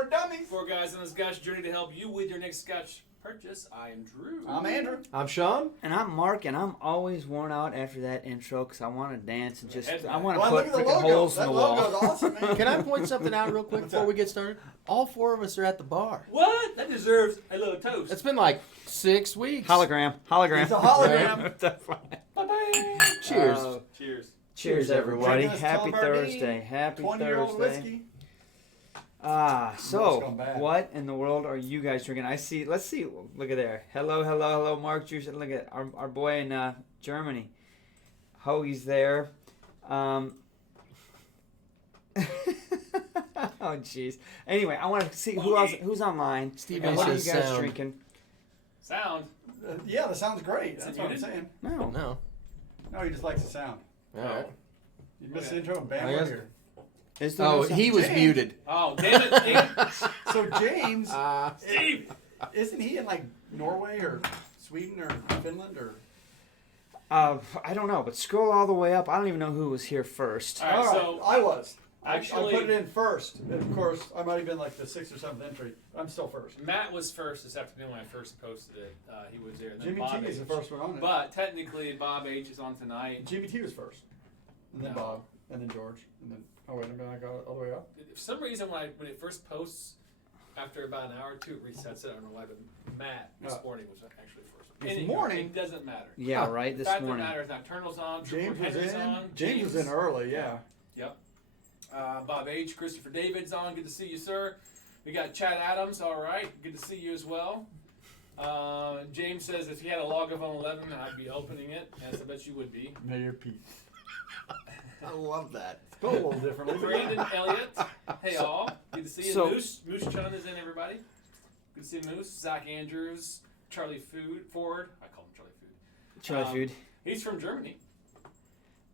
go to Dummies. 4 guys on a Scotch journey to help you with your next Scotch purchase. I am Drew. I'm Andrew. I'm Sean. And I'm Mark, and I'm always worn out after that intro because I want to dance and I want to Well, put look at the freaking logo. holes in That the wall. logo's awesome, man. Can I point something out real quick before we get started? All 4 of us are at the bar. What? That deserves a little toast. It's been like 6 weeks. Hologram. It's a hologram. Bye-bye. Cheers. Cheers. Cheers, everybody. Drinking this Happy Tullamore Thursday. Happy 20-year-old Thursday. whiskey. So gone bad. what in the world are you guys drinking? Let's see. Look at there. Hello, Mark Juice. Look at our boy in Germany. Hoagie's there. Oh, jeez. Anyway, I want to see who's online. Steve And what are you says guys sound. drinking? Sound. Yeah, that sounds great. Is That's it what I'm muted? saying. No. No, he just likes the sound. All right. You missed the intro and bam, I we're guess- here. Is there Oh, no he was James. muted. Oh, damn it. So James, Steve. isn't he in like Norway or Sweden or Finland or? I don't know, but scroll all the way up. I don't even know who was here first. All right, so I was. actually- I put it in first. And of course, I might have been like the 6th or 7th entry. I'm still first. Matt was first this afternoon when I first posted it. He was there. And then Jimmy Bob T is the H. first one on it. But technically, Bob H is on tonight. Jimmy T was first, and then No. Bob, and then George, and then wait, I got it all the way up. For some reason, when it first posts, after about an hour or two, it resets it. I don't know why, but Matt this morning was actually first. This Anyway, morning? It doesn't matter. Yeah, right. The This fact morning. that matters, Nocturnal's on, James Triple was Henry's in. on. James was in early, yeah. Yep. Bob H, Christopher David's on. Good to see you, sir. We got Chad Adams. All right. Good to see you as well. James says if he had a log of 11, I'd be opening it. Yes, I bet you would be. Mayor Pete. I love that. Spelled a little differently. but yeah. Brandon Elliott. Hey, all. Good to see you. So- Moose Chun is in, everybody. Good to see Moose. Zach Andrews. Charlie Ford. I call him Charlie Food. Charlie Food. He's from Germany.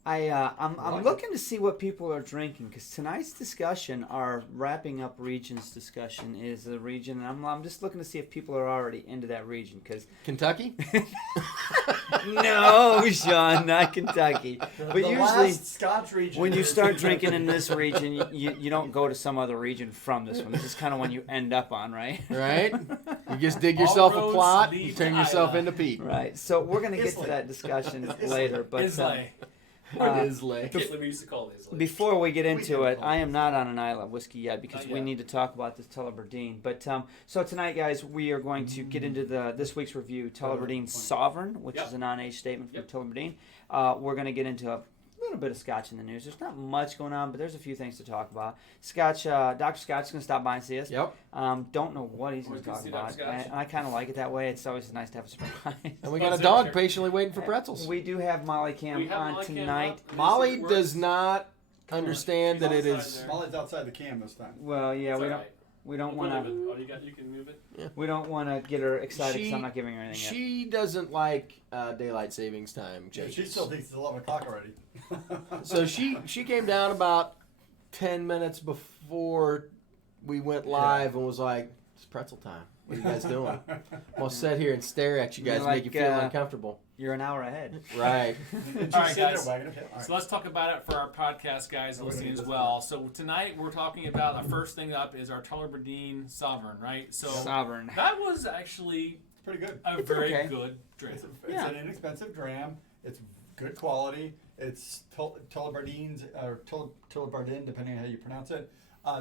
I'm looking to see what people are drinking because tonight's discussion, our wrapping up regions discussion, is a region, and I'm just looking to see if people are already into that region because Kentucky? no, Sean, not Kentucky. But The usually, last Scotch region when you is- start drinking in this region, you don't go to some other region from this one. This is kind of one you end up on, right? Right? You just dig yourself All a roads plot, lead you to turn yourself Isla. into Pete. Right. So we're gonna get to Islay. that discussion later, but Islay. Or Islay. I can't believe we used to call it Islay. before we get into didn't it, call I am not on an island whiskey yet because Not we yet. need to talk about this Tullibardine. But so tonight, guys, we are going to get into this week's review, Tullibardine Sovereign, which Yep. is a non-age statement from Yep. Tullibardine. We're going to get into a little bit of Scotch in the news. There's not much going on, but there's a few things to talk about. Scotch, Dr. Scott's going to stop by and see us. Yep. Don't know what he's going Always to good talk to see about. Dr. Scotch. And I kind of like it that way. It's always nice to have a surprise. And we got a dog patiently waiting for pretzels. We do have Molly Cam We have on Molly Cam tonight. up. Molly It does works. not understand She's that it outside is. there. Molly's outside the cam this time. Well, yeah, It's we all don't. right. We don't We'll want move to. it. Oh, you can move it. We don't want to get her excited because She- I'm not giving her anything yet. She doesn't like daylight savings time She changes. still thinks it's 11 o'clock already. So she came down about 10 minutes before we went live and was like, "It's pretzel time. What are you guys doing?" I'll sit here and stare at you guys, You're and make you like, feel uncomfortable. You're an hour ahead. Right. And she's All right, sitting there guys. wagging her tail. All right. So let's talk about it for our podcast guys listening as well. So tonight we're talking about the first thing up is our Tullibardine Sovereign, right? So Sovereign. that was actually It's pretty good. a It's very okay. good drink. It's Yeah. an inexpensive dram. It's good quality. It's Tullibardines or Tullibardine, depending on how you pronounce it.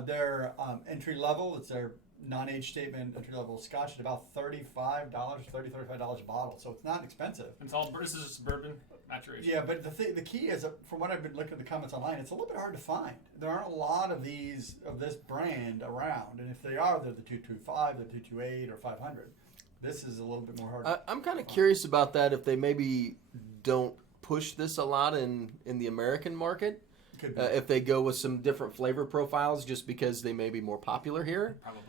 They're entry level. It's their non-age statement entry level Scotch at about $35, $35 a bottle. So it's not expensive. This is just bourbon maturation. Yeah, but the key is, from what I've been looking at the comments online, it's a little bit hard to find. There aren't a lot of this brand around, and if they are, they're the 225, the 228, or 500. This is a little bit more hard. I'm kind of curious about that. If they maybe don't push this a lot in the American market, Could be. if they go with some different flavor profiles, just because they may be more popular here. Probably.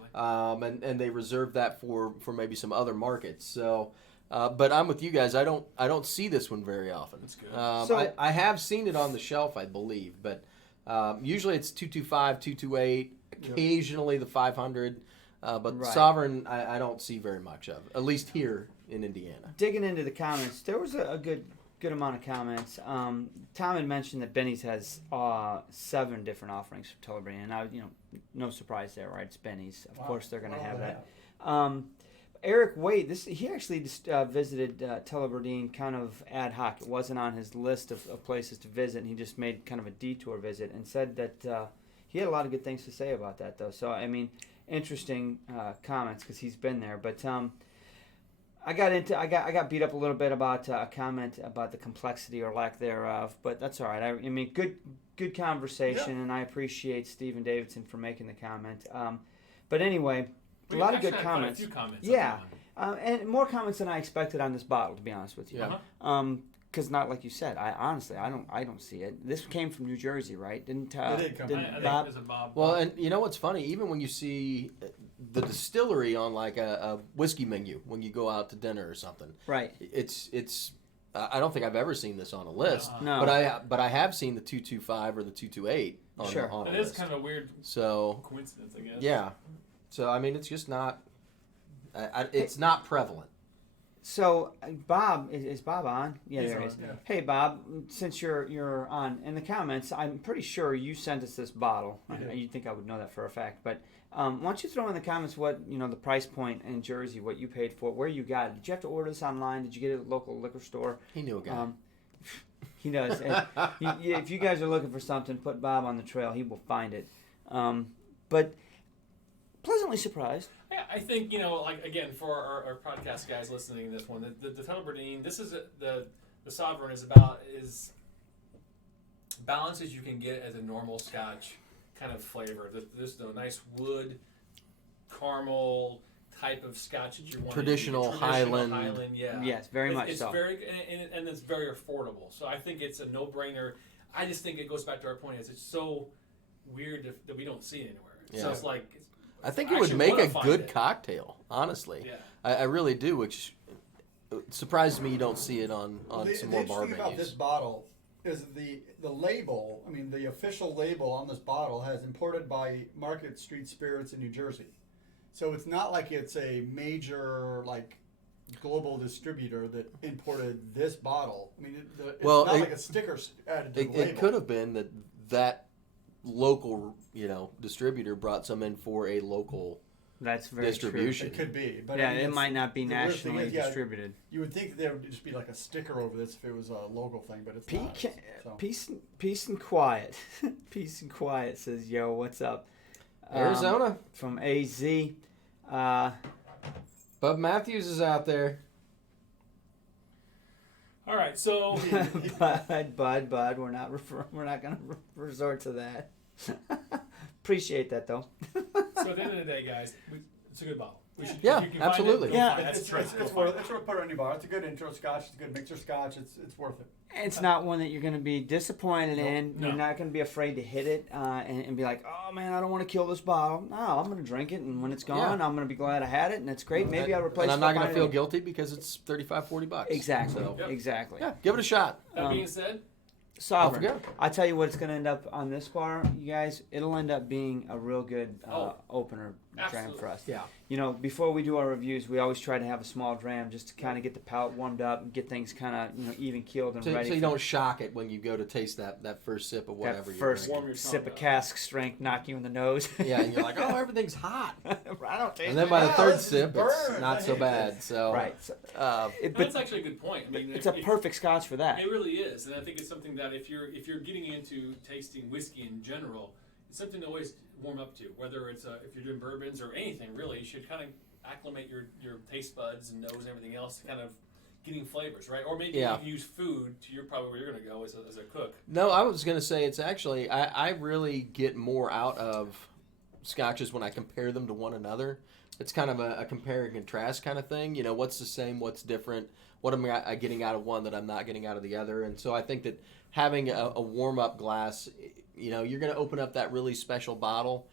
And they reserve that for maybe some other markets. So, but I'm with you guys. I don't see this one very often. That's good. So- I have seen it on the shelf, I believe, but usually it's 225, 228, occasionally the 500. But Right. Sovereign, I don't see very much of, at least here in Indiana. Digging into the comments, there was a good good amount of comments. Tom had mentioned that Benny's has 7 different offerings for Tullibardine, and now no surprise there, right? It's Benny's. Of course, they're going to have that. Eric Wade, he actually just visited Tullibardine kind of ad hoc. It wasn't on his list of places to visit, and he just made kind of a detour visit and said that he had a lot of good things to say about that, though. So, I mean, interesting comments because he's been there. But I got beat up a little bit about a comment about the complexity or lack thereof, but that's all right. I mean, good conversation, and I appreciate Stephen Davidson for making the comment. But anyway. A lot of good comments. A few comments. Yeah, and more comments than I expected on this bottle, to be honest with you. Yeah. Because not like you said. I don't see it. This came from New Jersey, right? Didn't It did come. I think Bob? there's a Bob. Well, and you know what's funny? Even when you see the distillery on like a whiskey menu when you go out to dinner or something, Right. it's. I don't think I've ever seen this on a list. No. But I have seen the 225 or the 228 on, Sure. on a That list. is kind of a weird So coincidence, I guess. yeah. So I mean, it's just not. It's not prevalent. So Bob is Bob on? Yeah, He's there he on, is. yeah. Hey Bob, since you're on in the comments, I'm pretty sure you sent us this bottle. You'd think I would know that for a fact, but why don't you throw in the comments what the price point in Jersey, what you paid for, where you got it? Did you have to order this online? Did you get it at a local liquor store? He knew a guy. He does. And if you guys are looking for something, put Bob on the trail. He will find it. But pleasantly surprised. Yeah, I think, like, again, for our podcast guys listening to this one, the Tullibardine, this is the Sovereign is about as balanced as you can get as a normal Scotch kind of flavor. This is a nice wood, caramel type of Scotch that you want. Traditional Highland. Yeah. Yes, very much it's so. And it's very affordable. So I think it's a no-brainer. I just think it goes back to our point is it's so weird that we don't see it anywhere. Yeah. So it's like... I think I it would actually make wanna a find good it. cocktail, honestly. Yeah. I really do, which surprises me you don't see it on some more bar The interesting about this menus. bottle is the label. I mean, the official label on this bottle has imported by Market Street Spirits in New Jersey. So it's not like it's a major global distributor that imported this bottle. I mean, it's not like a sticker added to the label. It could have been that local, distributor brought some in for a local That's very distribution. It could be, but Yeah, I mean, it it's- might not be the weird thing nationally is, yeah, distributed. You would think that there would just be like a sticker over this if it was a local thing, but it's not. So. Peace and quiet. Peace and quiet says, yo, what's up? Arizona. From AZ. Bub Matthews is out there. All right, so... Bud, we're not going to resort to that. Appreciate that though. So at the end of the day, guys, it's a good bottle. We should, Yeah, if you can find absolutely. It, go Yeah. find it. That's It's the trick. Go worth find it. It's worth put it on your bar. It's a good intro scotch. It's a good mixer scotch. It's worth it. It's not one that you're going to be disappointed in. No. You're not going to be afraid to hit it and be like, oh man, I don't want to kill this bottle. No, I'm going to drink it, and when it's gone, I'm going to be glad I had it, and it's great. Maybe I'll replace it. And I'm not going going to feel guilty because it's $35-40. Exactly. So, Yep. Exactly. yeah, give it a shot. That being said, Sovereign. I'll forget. I tell you what, it's going to end up on this bar, you guys. It'll end up being a real good opener dram absolutely. for us. Yeah. Before we do our reviews, we always try to have a small dram just to kind of get the palate warmed up and get things kind of even keeled and So ready. you don't shock it when you go to taste that first sip of whatever that you're first Warm your sip tongue of up. cask strength knock you in the nose. Yeah, and you're like, oh, everything's hot. I don't taste And then by the Yeah, third this is sip, it's burnt. not I so hate bad. So, right. So, uh, no, but that's actually a good point. I mean, it's a perfect scotch for that. It really is, and I think it's something that if you're getting into tasting whiskey in general, it's something to always warm up to. Whether it's if you're doing bourbons or anything, really, you should kind of acclimate your taste buds and nose and everything else to kind of getting flavors, right? Or maybe Yeah. you use food to probably where you're going to go as a cook. No, I was going to say it's actually, I really get more out of scotches when I compare them to one another. It's kind of a compare and contrast kind of thing. What's the same, what's different, what am I getting out of one that I'm not getting out of the other. And so I think that having a warm-up glass, you're going to open up that really special bottle.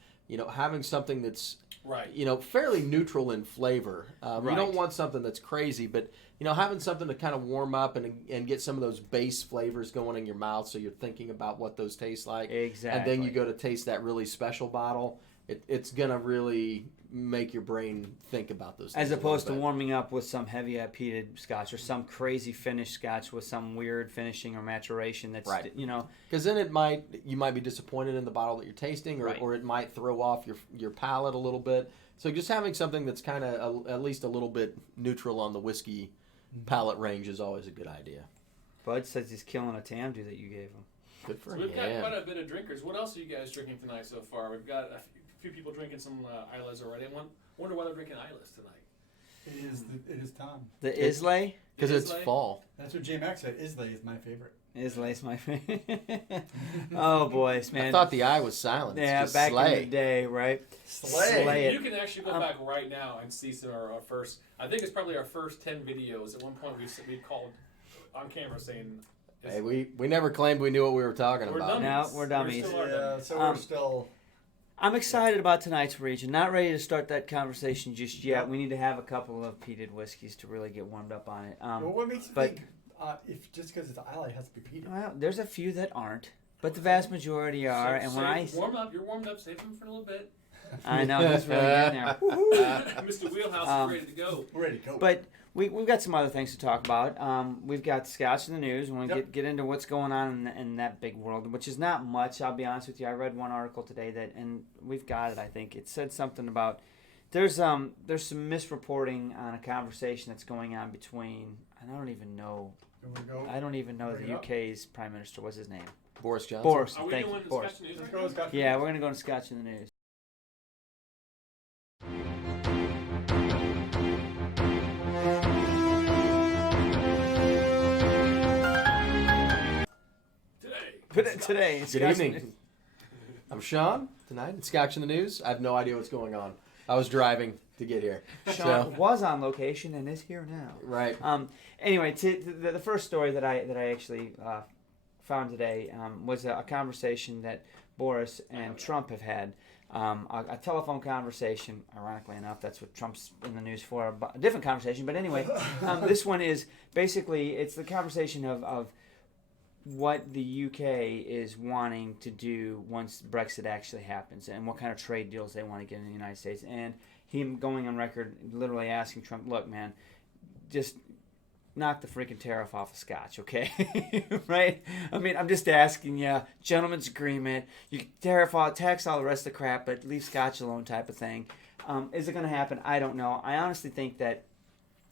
Having something that's Right. fairly neutral in flavor. Right. You don't want something that's crazy, but having something to kind of warm up and get some of those base flavors going in your mouth, so you're thinking about what those taste like. Exactly. And then you go to taste that really special bottle. it's gonna really make your brain think about those things As a little opposed to bit. warming up with some heavy peated Scotch or some crazy finished Scotch with some weird finishing or maturation that's, Right. you know. Because then you might be disappointed in the bottle that you're tasting, or, Right. or it might throw off your palate a little bit. So just having something that's kind of at least a little bit neutral on the whiskey palate range is always a good idea. Bud says he's killing a Tamdu that you gave him. Good for So him. we've got quite a bit of drinkers. What else are you guys drinking tonight so far? We've got a few people drinking some Islays already. Wonder why they're drinking Islays tonight. It is time. The ISLAY? Because it's Islay? fall. That's what J Max said. Islay is my favorite. ISLAY's my favorite. Oh, boys, man. I thought the I was silent. It's yeah, just back slay. in the day, right? Slay. it. You can actually go back right now and see some of our first. I think it's probably our first 10 videos. At one point, we called on camera saying. Hey, we never claimed we knew what we were talking We're about. dummies. No, we're dummies. still are Yeah, dummies. so Um, we're still. I'm excited about tonight's region. Not ready to start that conversation just yet. Yep. We need to have a couple of peated whiskeys to really get warmed up on it. Well, what makes you but- think if just because it's Islay it has to be peated? Well, there's a few that aren't, but the vast majority are. And when I, warm up, you're warmed up. Save them for a little bit. I know he's really in there. Mr. Wheelhouse is ready to go. We're ready to go. But we've got some other things to talk about. We've got Scotch in the news. We want to Yep. get into what's going on in that big world, which is not much. I'll be honest with you. I read one article today and we've got it. I think it said something about there's some misreporting on a conversation that's going on between I don't even know Bring it the up. UK's Prime Minister. What's his name? Boris Johnson. Boris. Are we Thank doing you, the Boris. Scotch news Let's right go, now? Scotch. Yeah, we're gonna go to Scotch in the news. Today, Good Scotch in the evening. News. I'm Sean. Tonight it's Scotch in the News. I have no idea what's going on. I was driving to get here. Sean was on location and is here now. Right. Anyway, the first story that I actually found today was a conversation that Boris and Trump have had. A telephone conversation. Ironically enough, that's what Trump's in the news for. A different conversation, but anyway, this one is basically it's the conversation of what the UK is wanting to do once Brexit actually happens and what kind of trade deals they want to get in the United States. And him going on record literally asking Trump, look, man, just knock the freaking tariff off of Scotch, okay? Right? I mean, I'm just asking you, gentleman's agreement, you can tax all the rest of the crap, but leave Scotch alone type of thing. Is it going to happen? I don't know. I honestly think that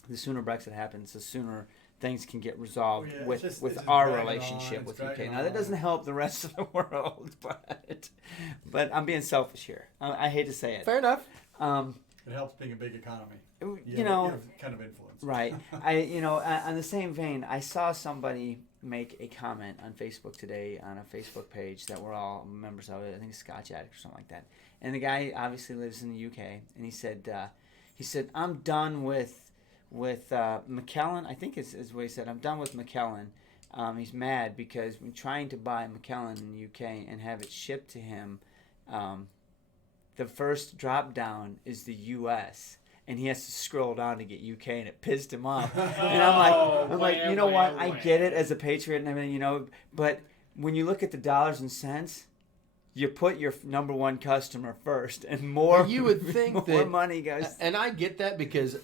the sooner Brexit happens, the sooner things can get resolved Yeah, with it's our dragging relationship on, with it's UK. dragging Now that on. doesn't help the rest of the world, but I'm being selfish here. I hate to say it. Fair enough. It helps being a big economy. You know, you have kind of influence. right? On the same vein, I saw somebody make a comment on Facebook today on a Facebook page that we're all members of. I think it's Scotch Addict or something like that. And the guy obviously lives in the UK, and he said, I'm done with McKellen. I think is what he said. I'm done with McKellen. He's mad because when trying to buy McKellen in the UK and have it shipped to him, the first drop down is the US. And he has to scroll down to get UK, and it pissed him off. And I'm like, you know what? I get it as a patriot and everything, you know. But when you look at the dollars and cents, you put your number one customer first, and more. You would think more that money goes. And I get that because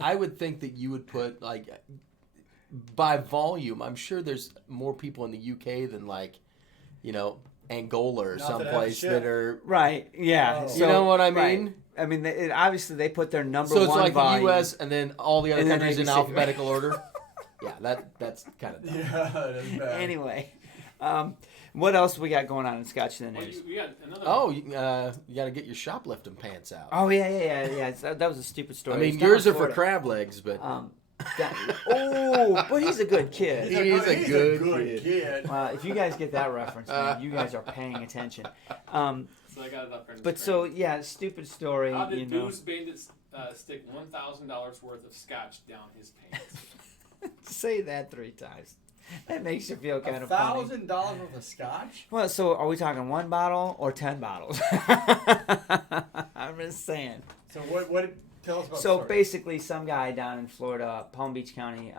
I would think that you would put like by volume. I'm sure there's more people in the UK than like, you know, Angola or Not that I have someplace shit. that are. Right? Yeah. Oh. You know what I right. mean? I mean, obviously they put their number So it's one like volume. the U.S. and then all the other And then countries in maybe alphabetical order. Yeah, that's kind of dumb. Yeah, that's bad. Anyway, what else we got going on in Scotch in the Well, news? you got another. Oh, you got to get your shoplifting pants out. Oh yeah. That was a stupid story. I mean, It's down yours in are for Florida. crab legs, but But he's a good kid. He's a good kid. If you guys get that reference, man, you guys are paying attention. So I got it up here. But so yeah, stupid story. How did You know, Booze Bandit stick $1,000 worth of Scotch down his pants? say that 3 times. That makes you feel kind of funny. $1,000 worth of Scotch. Well, so are we talking 1 bottle or 10 bottles? I'm just saying. So what? Tell us about. So the story. basically, some guy down in Florida, Palm Beach County,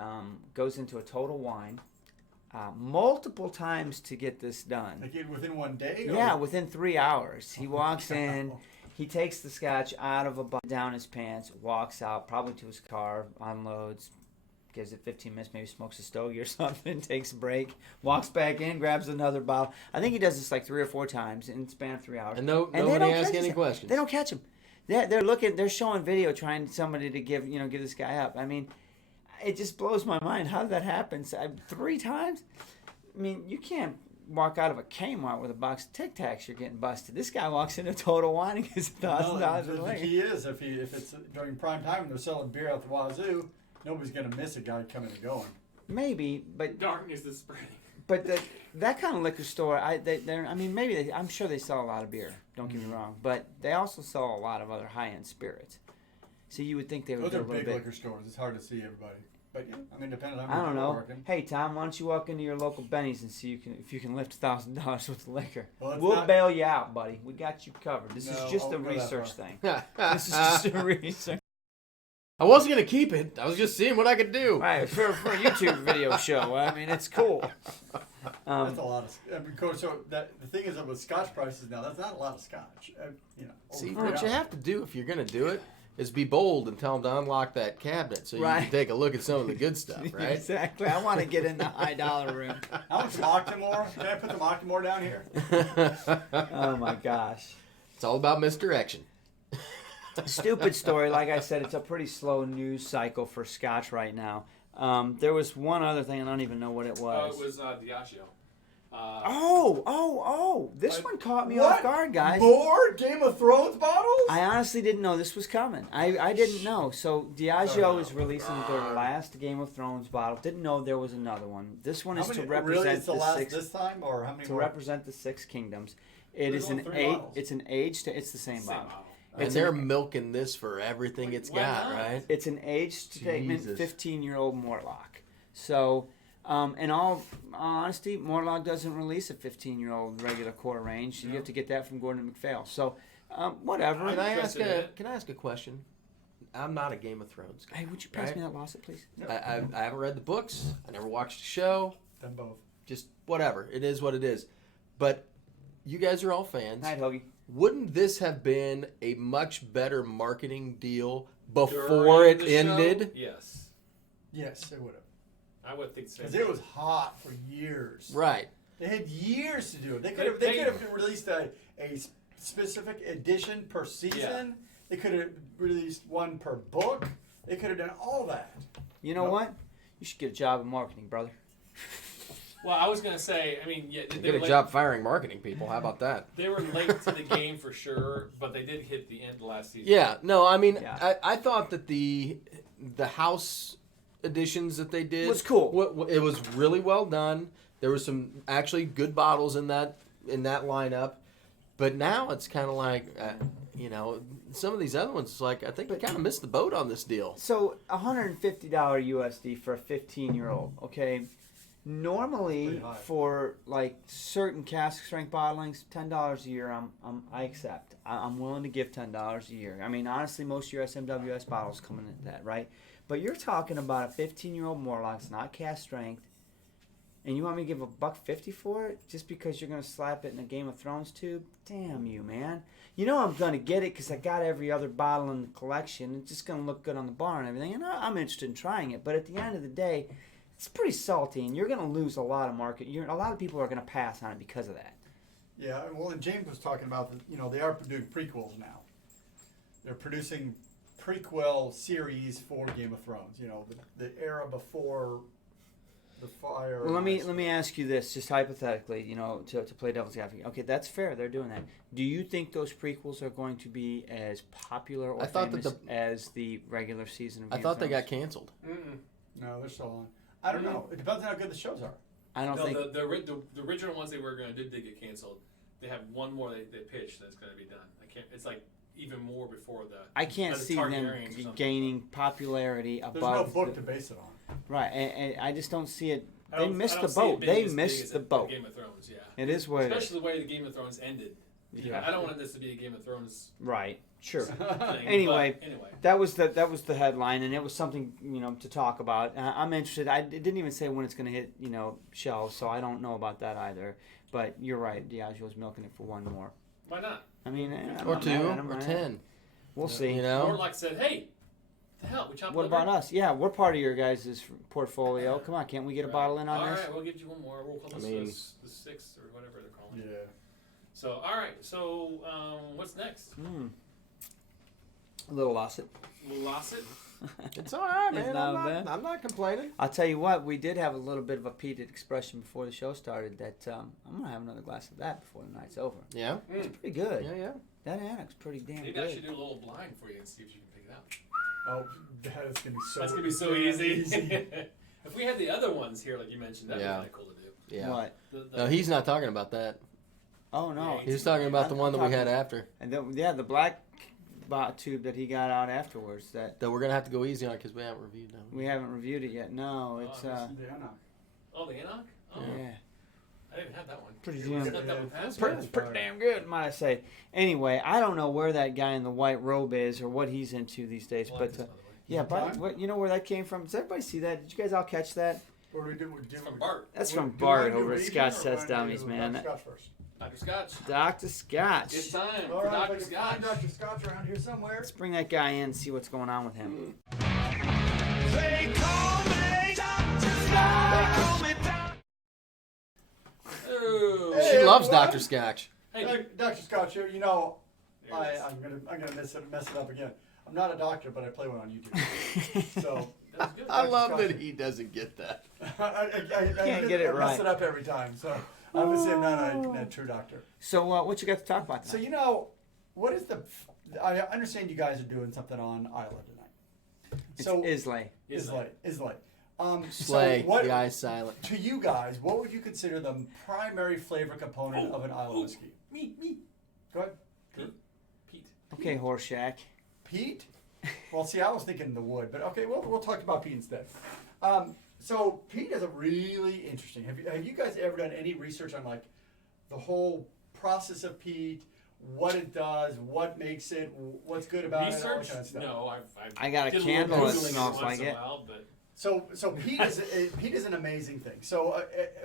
goes into a Total Wine, multiple times to get this done. Like within one day? Or? Yeah, within 3 hours. He walks in, he takes the Scotch out of a bottle, down his pants, walks out, probably to his car, unloads, gives it 15 minutes, maybe smokes a stogie or something, takes a break, walks back in, grabs another bottle. I think he does this like 3 or 4 times in the span of 3 hours. And they nobody don't asks catch any him. questions. They don't catch him. They're showing video trying somebody to give this guy up. I mean, it just blows my mind. How did that happen? 3 times? I mean, you can't walk out of a Kmart with a box of Tic Tacs, you're getting busted. This guy walks into Total Wine and gets $1,000 The key is if it's during prime time and they're selling beer out the wazoo, nobody's gonna miss a guy coming and going. Maybe, but Darkness is spreading. But that kind of liquor store, I'm sure they sell a lot of beer. Don't get me wrong, but they also sell a lot of other high-end spirits. So you would think they would Those do a are little big bit. liquor stores. It's hard to see everybody. But yeah, I mean, depending on I don't where know. you're working. Hey Tom, why don't you walk into your local Benny's and see if you can lift $1,000 worth of liquor? Well, We'll not- bail you out, buddy. We got you covered. This No, is just I a won't go that research far. thing. This is just a research. I wasn't gonna keep it. I was just seeing what I could do. Right, for a YouTube video show. I mean, it's cool. That's a lot of. So the thing is that with Scotch prices now, that's not a lot of Scotch. See, over what you $3. have to do if you're gonna do it is be bold and tell them to unlock that cabinet so you Right. can take a look at some of the good stuff, right? Exactly. I want to get in the high dollar room. How much Octomore? Can I put the Octomore down here? Oh my gosh. It's all about misdirection. Stupid story. Like I said, it's a pretty slow news cycle for Scotch right now. There was one other thing. I don't even know what it was. Oh, it was Diageo. This one caught me What? off guard, guys. More Game of Thrones bottles? I honestly didn't know this was coming. I didn't know. So Diageo is releasing their last Game of Thrones bottle. Didn't know there was another one. This one is to Really, represent it's the the last six this time, or how many to more? represent the 6 kingdoms. It There's is only an 3 age. bottles. It's an age. It's the same bottle. And It's they're an- milking this for everything it's Why got, not? right? It's an age statement, Jesus. 15-year-old Morlock. So, in all honesty, Morlock doesn't release a 15-year-old regular quarter range. You have to get that from Gordon MacPhail. So, whatever. Can I ask interested in it. can I ask a question? I'm not a Game of Thrones guy. Hey, would you pass right? me that Lawson, please? I haven't read the books. I never watched the show. Them both. Just whatever. It is what it is. But you guys are all fans. Night, Hoagie. Wouldn't this have been a much better marketing deal before During it the show? ended? Yes. Yes, it would have. I would think so. Because it was hot for years. Right. They had years to do it. They They- could they- have released a specific edition per season. Yeah. They could have released one per book. They could have done all that. You know Nope. what? You should get a job in marketing, brother. Well, I was gonna say. I mean, yeah, they Get were a late- job firing marketing people. How about that? They were late to the game for sure, but they did hit the end last season. Yeah. No, I mean, Yeah. I thought that the house editions that they did Was cool. It was really well done. There was some actually good bottles in that lineup. But now it's kind of like, some of these other ones. It's like I think we kind of missed the boat on this deal. So, $150 USD for a 15-year-old. Okay. Normally, Pretty high. for like certain cask strength bottlings, $10 a year, I accept. I'm willing to give $10 a year. I mean, honestly, most of your SMWS bottles come in at that, right? But you're talking about a 15-year-old Morlock, it's not cask strength, and you want me to give $150 for it just because you're gonna slap it in a Game of Thrones tube? Damn you, man! You know I'm gonna get it because I got every other bottle in the collection. It's just gonna look good on the bar and everything, and I'm interested in trying it. But at the end of the day, it's pretty salty, and you're going to lose a lot of market. A lot of people are going to pass on it because of that. Yeah, well, and James was talking about that. They are doing prequels now. They're producing prequel series for Game of Thrones. The era before the fire. Well, let me ask you this, just hypothetically, to play devil's advocate. Okay, that's fair. They're doing that. Do you think those prequels are going to be as popular or I thought that famous as the regular season of Game I thought of they got Thrones? canceled. Mm-mm. No, they're still on. I don't know. It depends on how good the shows are. I don't No, think. the original ones they were gonna do did get canceled. They have one more they pitched that's gonna be done. I can't. It's like even more before the. I can't the see them Targaryens or something. gaining popularity There's above. no book to base it on. Right, and I just don't see it. I They don't- missed I the don't see it boat. being They as big missed as the boat. Game of Thrones, yeah. It is what it is. Especially the way the Game of Thrones ended. Yeah. I don't want this to be a Game of Thrones Right. Sure. thing. Anyway. But anyway. That was the headline, and it was something to talk about. I'm interested. It didn't even say when it's going to hit shelves, so I don't know about that either. But you're right. Diageo's milking it for one more. Why not? I mean, Or 2 or 10. We'll see. Or like I said, hey, the hell, we chopped What about us? Yeah, we're part of your guys' portfolio. Come on, can't we get a bottle in on all this? All right, we'll get you one more. We'll call this the sixth or whatever they're calling it. Yeah. So, all right. So, what's next? A little lost it. We lost it. It's all right, It's man. not bad. I'm not complaining. I'll tell you what, we did have a little bit of a peated expression before the show started that I'm going to have another glass of that before the night's over. Yeah? It's pretty good. Yeah. That Annex's pretty damn Maybe good. I should do a little blind for you and see if you can pick it out. Oh, that is gonna be so. That's gonna be so easy. If we had the other ones here, like you mentioned, that'd be kind of cool to do. Yeah. What? No, he's not talking about that. Oh, no. Yeah, He was talking about the one that we had after. And the black tube that he got out afterwards that That we're going to have to go easy on because we haven't reviewed them. we haven't reviewed it yet. No, it's The Enoch. Oh, the Enoch? Oh, yeah, I didn't have that one. pretty I damn thought that would pass. pretty damn good, might I say. Anyway, I don't know where that guy in the white robe is or what he's into these days, Well, but that's yeah, Time? but what, you know where that came from? Does everybody see that? Did you guys all catch that? What do we do? it's from Bart. That's Do from I Bart do over at region Scotch or Test do I Dummies, do man. Scotch first. Dr. Scotch. Dr. Scotch. It's time All for right, Dr. if I can Scotch. find Dr. Scotch around here somewhere. Let's bring that guy in and see what's going on with him. They call me Dr. Oh. She Hey, loves everyone. Dr. Scotch. Hey, Dr. Scotch here. there it is. I'm gonna mess it up again. I'm not a doctor, but I play one on YouTube. So That was good. I Dr. love Scotch. that he doesn't get that. I Can't get it I right. mess it up every time. So obviously I'm not a true doctor. So what you got to talk about So tonight? what is I understand you guys are doing something on Isla tonight. So It's ISLAY. Islay. Slay, So what the eye's silent. to you guys? What would you consider the primary flavor component of an Isla whiskey? Me. Go ahead. Pete. Okay, Horseshack. Peat? Well, see, I was thinking the wood, but okay, we'll talk about peat instead. So peat is a really interesting. Have you guys ever done any research on like the whole process of peat, what it does, what makes it, what's good about it, all that Research? kind of stuff? No, I got a did little candle that Googling smells once like in a it. while, but So peat is an amazing thing. So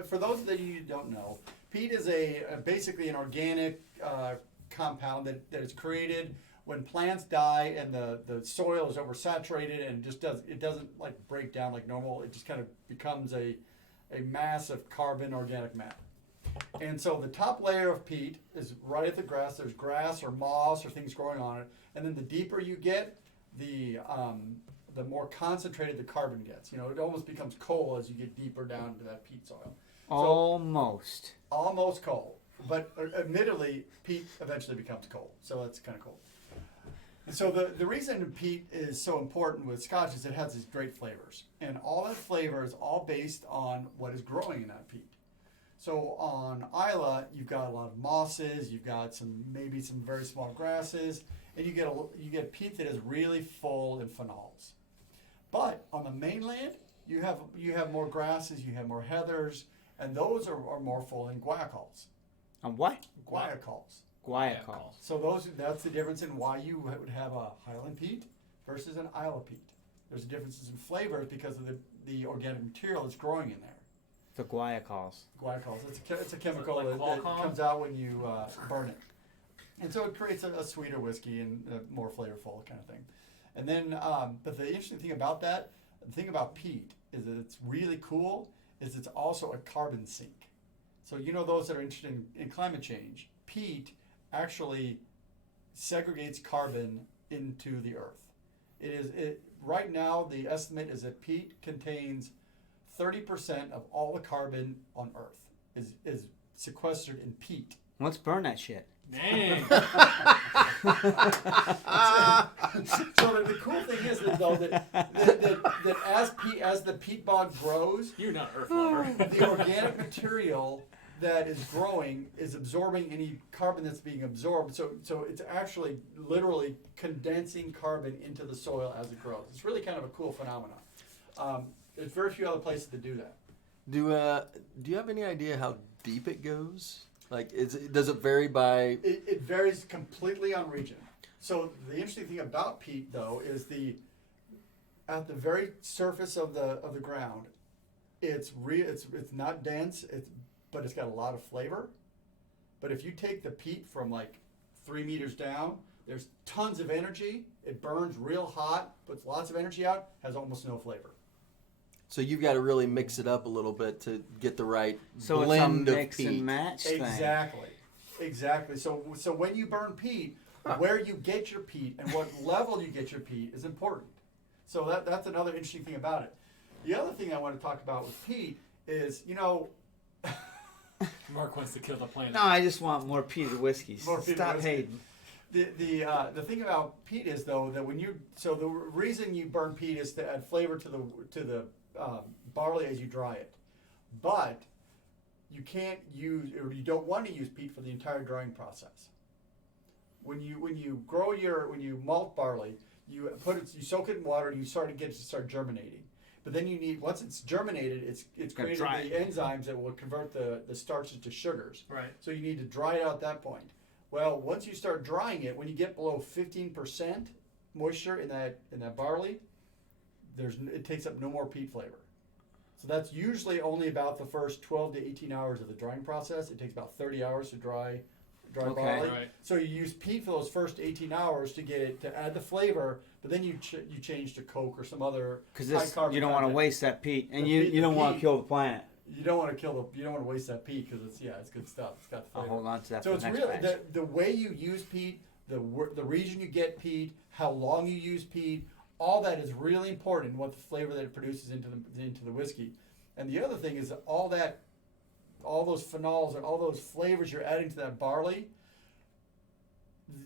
for those of you who don't know, peat is basically an organic compound that is created when plants die and the soil is oversaturated and it doesn't like break down like normal. It just kind of becomes a mass of carbon organic matter. And so the top layer of peat is right at the grass. There's grass or moss or things growing on it. And then the deeper you get, the more concentrated the carbon gets. You know, it almost becomes coal as you get deeper down into that peat soil. Almost. Almost coal. But admittedly, peat eventually becomes coal. So that's kind of cool. And so the reason peat is so important with Scotch is it has these great flavors. And all that flavor is all based on what is growing in that peat. So on Isla, you've got a lot of mosses, you've got maybe some very small grasses, and you get peat that is really full in phenols. But on the mainland, you have more grasses, you have more heathers, and those are more full in guayacols. On what? Guayacols. Guayacol. So that's the difference in why you would have a Highland peat versus an Isla peat. There's differences in flavors because of the organic material that's growing in there. The guayacols. Guayacols. It's a chemical like that Qualcomm? comes out when you burn it, and so it creates a sweeter whiskey and a more flavorful kind of thing. And then, but the interesting thing about that, the thing about peat is that it's really cool. Is it's also a carbon sink. So you know those that are interested in climate change, peat actually segregates carbon into the earth. Right now the estimate is that peat contains 30% of all the carbon on Earth is sequestered in peat. Let's burn that shit. dang. So the cool thing is that though that as the peat bog grows, You're not Earth lover. the organic material that is growing is absorbing any carbon that's being absorbed. So it's actually literally condensing carbon into the soil as it grows. It's really kind of a cool phenomenon. There's very few other places to do that. Do you have any idea how deep it goes? Like, does it vary by? It varies completely on region. So the interesting thing about peat, though, is at the very surface of the ground, it's not dense. But it's got a lot of flavor. But if you take the peat from like 3 meters down, there's tons of energy. It burns real hot, puts lots of energy out, has almost no flavor. So you've got to really mix it up a little bit to get the right So blend it's a of mix peat. and match thing. Exactly. So when you burn peat, where you get your peat and what level you get your peat is important. So that's another interesting thing about it. The other thing I want to talk about with peat is, Mark wants to kill the planet. No, I just want more peated whiskeys. More peated Stop whiskey. hating. The thing about peat is though that the reason you burn peat is to add flavor to the barley as you dry it, but you can't use or you don't want to use peat for the entire drying process. When you malt barley, you soak it in water and you start germinating. But then once it's germinated, it's created the enzymes that will convert the starches to sugars. Right. So you need to dry it out at that point. Well, once you start drying it, when you get below 15% moisture in that barley, it takes up no more peat flavor. So that's usually only about the first 12 to 18 hours of the drying process. It takes about 30 hours to dry barley. Right. So you use peat for those first 18 hours to add the flavor, but then you change to Coke or some other Because high carbon you don't want to content. waste that peat, and The you, peat- you the don't want to peat- kill the planet. You don't want to waste that peat because it's good stuff. It's got the I'll flavor. hold on to that So for it's the next really batch. the way you use peat, the region you get peat, how long you use peat, all that is really important in what the flavor that it produces into the whiskey. And the other thing is that all those phenols and all those flavors you're adding to that barley.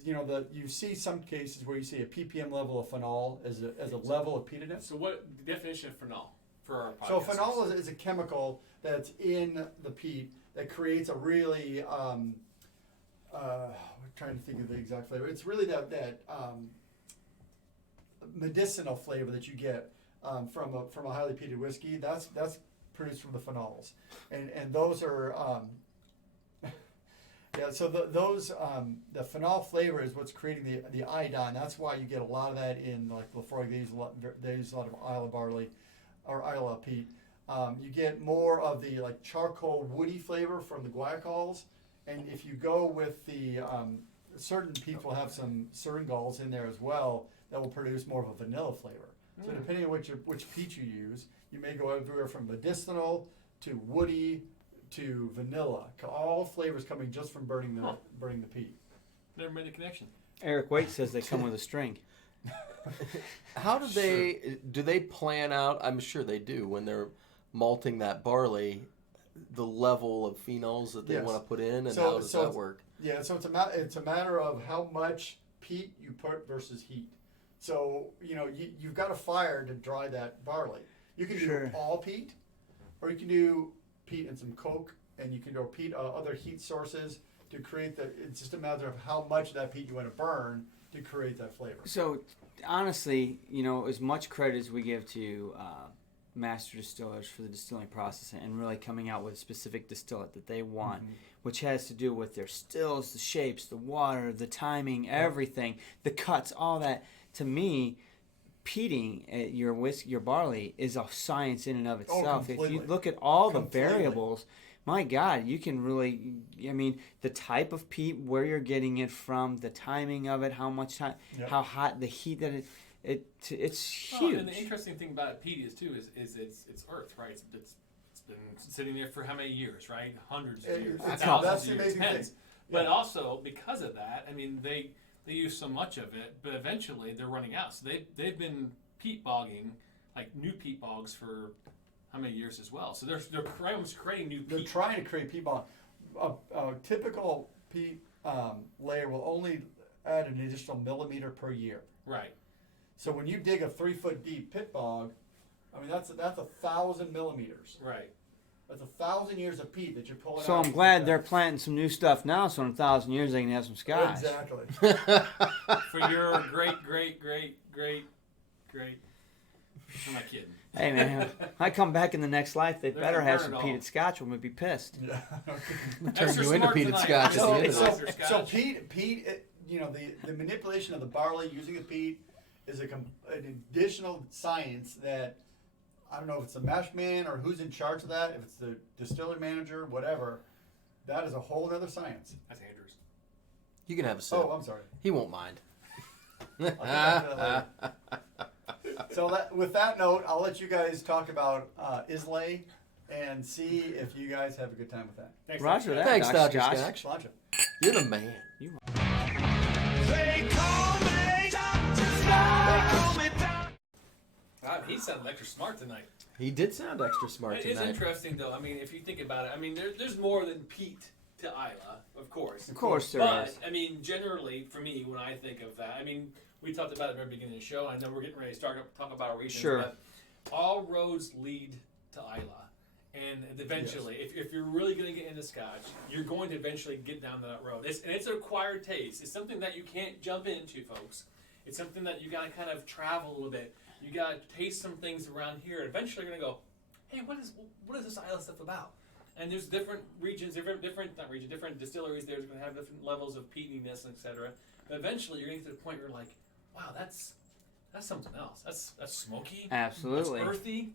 You see some cases where you see a ppm level of phenol as a level of peatedness. So what the definition of phenol for our podcast? So phenol is a chemical that's in the peat that creates a really I'm trying to think of the exact flavor. It's really that medicinal flavor that you get from a highly peated whiskey. That's produced from the phenols, and those are So the phenol flavor is what's creating the iodine. That's why you get a lot of that in like Lafroig. They use a lot of Isla barley or Isla peat. You get more of the like charcoal woody flavor from the guaiacols, and if you go with the certain peat will have some syringols in there as well that will produce more of a vanilla flavor. So depending on which peat you use, you may go everywhere from medicinal to woody to vanilla. All flavors coming just from burning the peat. Never made a connection. Eric Waite says they come with a string. How do they plan out? I'm sure they do when they're malting that barley, the level of phenols that they Yes. want to put in, and So- how does so that work? Yeah, so it's a matter of how much peat you put versus heat. So you've got a fire to dry that barley. You can Sure. do all peat, or you can do peat and some coke, and you can do peat other heat sources to create it's just a matter of how much of that peat you want to burn to create that flavor. So, honestly, as much credit as we give to master distillers for the distilling process and really coming out with a specific distillate that they want, which has to do with their stills, the shapes, the water, the timing, everything, the cuts, all that. To me, peating your barley is a science in and of itself. If you completely. look at all the Completely. variables, my God, you can really, the type of peat, where you're getting it from, the timing of it, how much time, Yep. how hot, the heat that it's Well, huge. and the interesting thing about peat is it's earth, right? It's been sitting there for how many years, right? Hundreds of years, That's thousands the of years, amazing depends. thing. But Yeah. also because of that, I mean they use so much of it, but eventually they're running out. So they've been peat bogging, like new peat bogs for how many years as well. So they're creating new They're peat. trying to create peat bond. A typical peat layer will only add an additional millimeter per year. Right. So when you dig a 3-foot deep pit bog, I mean that's 1,000 millimeters. Right. That's 1,000 years of peat that you're pulling So out. I'm glad they're planting some new stuff now, so in 1,000 years they can have some Scotch. Exactly. For your great. I'm not kidding. Hey man, I come back in the next life, they They're better gonna have burn some it all. peated Scotch, or we'll be pissed. Yeah. Turn Extra you into smart peated tonight. Scotch at the so, end of so, this. Extra so Scotch. peat, the manipulation of the barley using the peat is an additional science that I don't know if it's the mash man or who's in charge of that, if it's the distiller manager, whatever. That is a whole other science. That's Andrews. You can have a sip. Oh, I'm sorry. He won't mind. I'll come back to that later. So with that note, I'll let you guys talk about ISLAY and see if you guys have a good time with that. Thanks, Roger that. Thanks, Dr. Josh. Scotch. Launch it. You're the man. They call me Dr. They call me Dr. God, he sounded extra smart tonight. He did sound extra smart It is tonight. interesting, though. I mean, if you think about it, I mean, there's more than peat to Isla, of course. Of course there But, is. I mean, generally, for me, when I think of that, I mean, we talked about it at the very beginning of the show. I know we're getting ready to talk about our regions. Sure. But all roads lead to Isla. And eventually, if you're really going to get into Scotch, you're going to eventually get down that road. It's an acquired taste. It's something that you can't jump into, folks. It's something that you got to kind of travel a little bit. You got to taste some things around here. And eventually, you're going to go, hey, what is this Isla stuff about? And there's different regions, different distilleries. There's going to have different levels of peatiness, etc. But eventually, you're going to get to the point where you're like, wow, that's something else. That's smoky. Absolutely. That's earthy.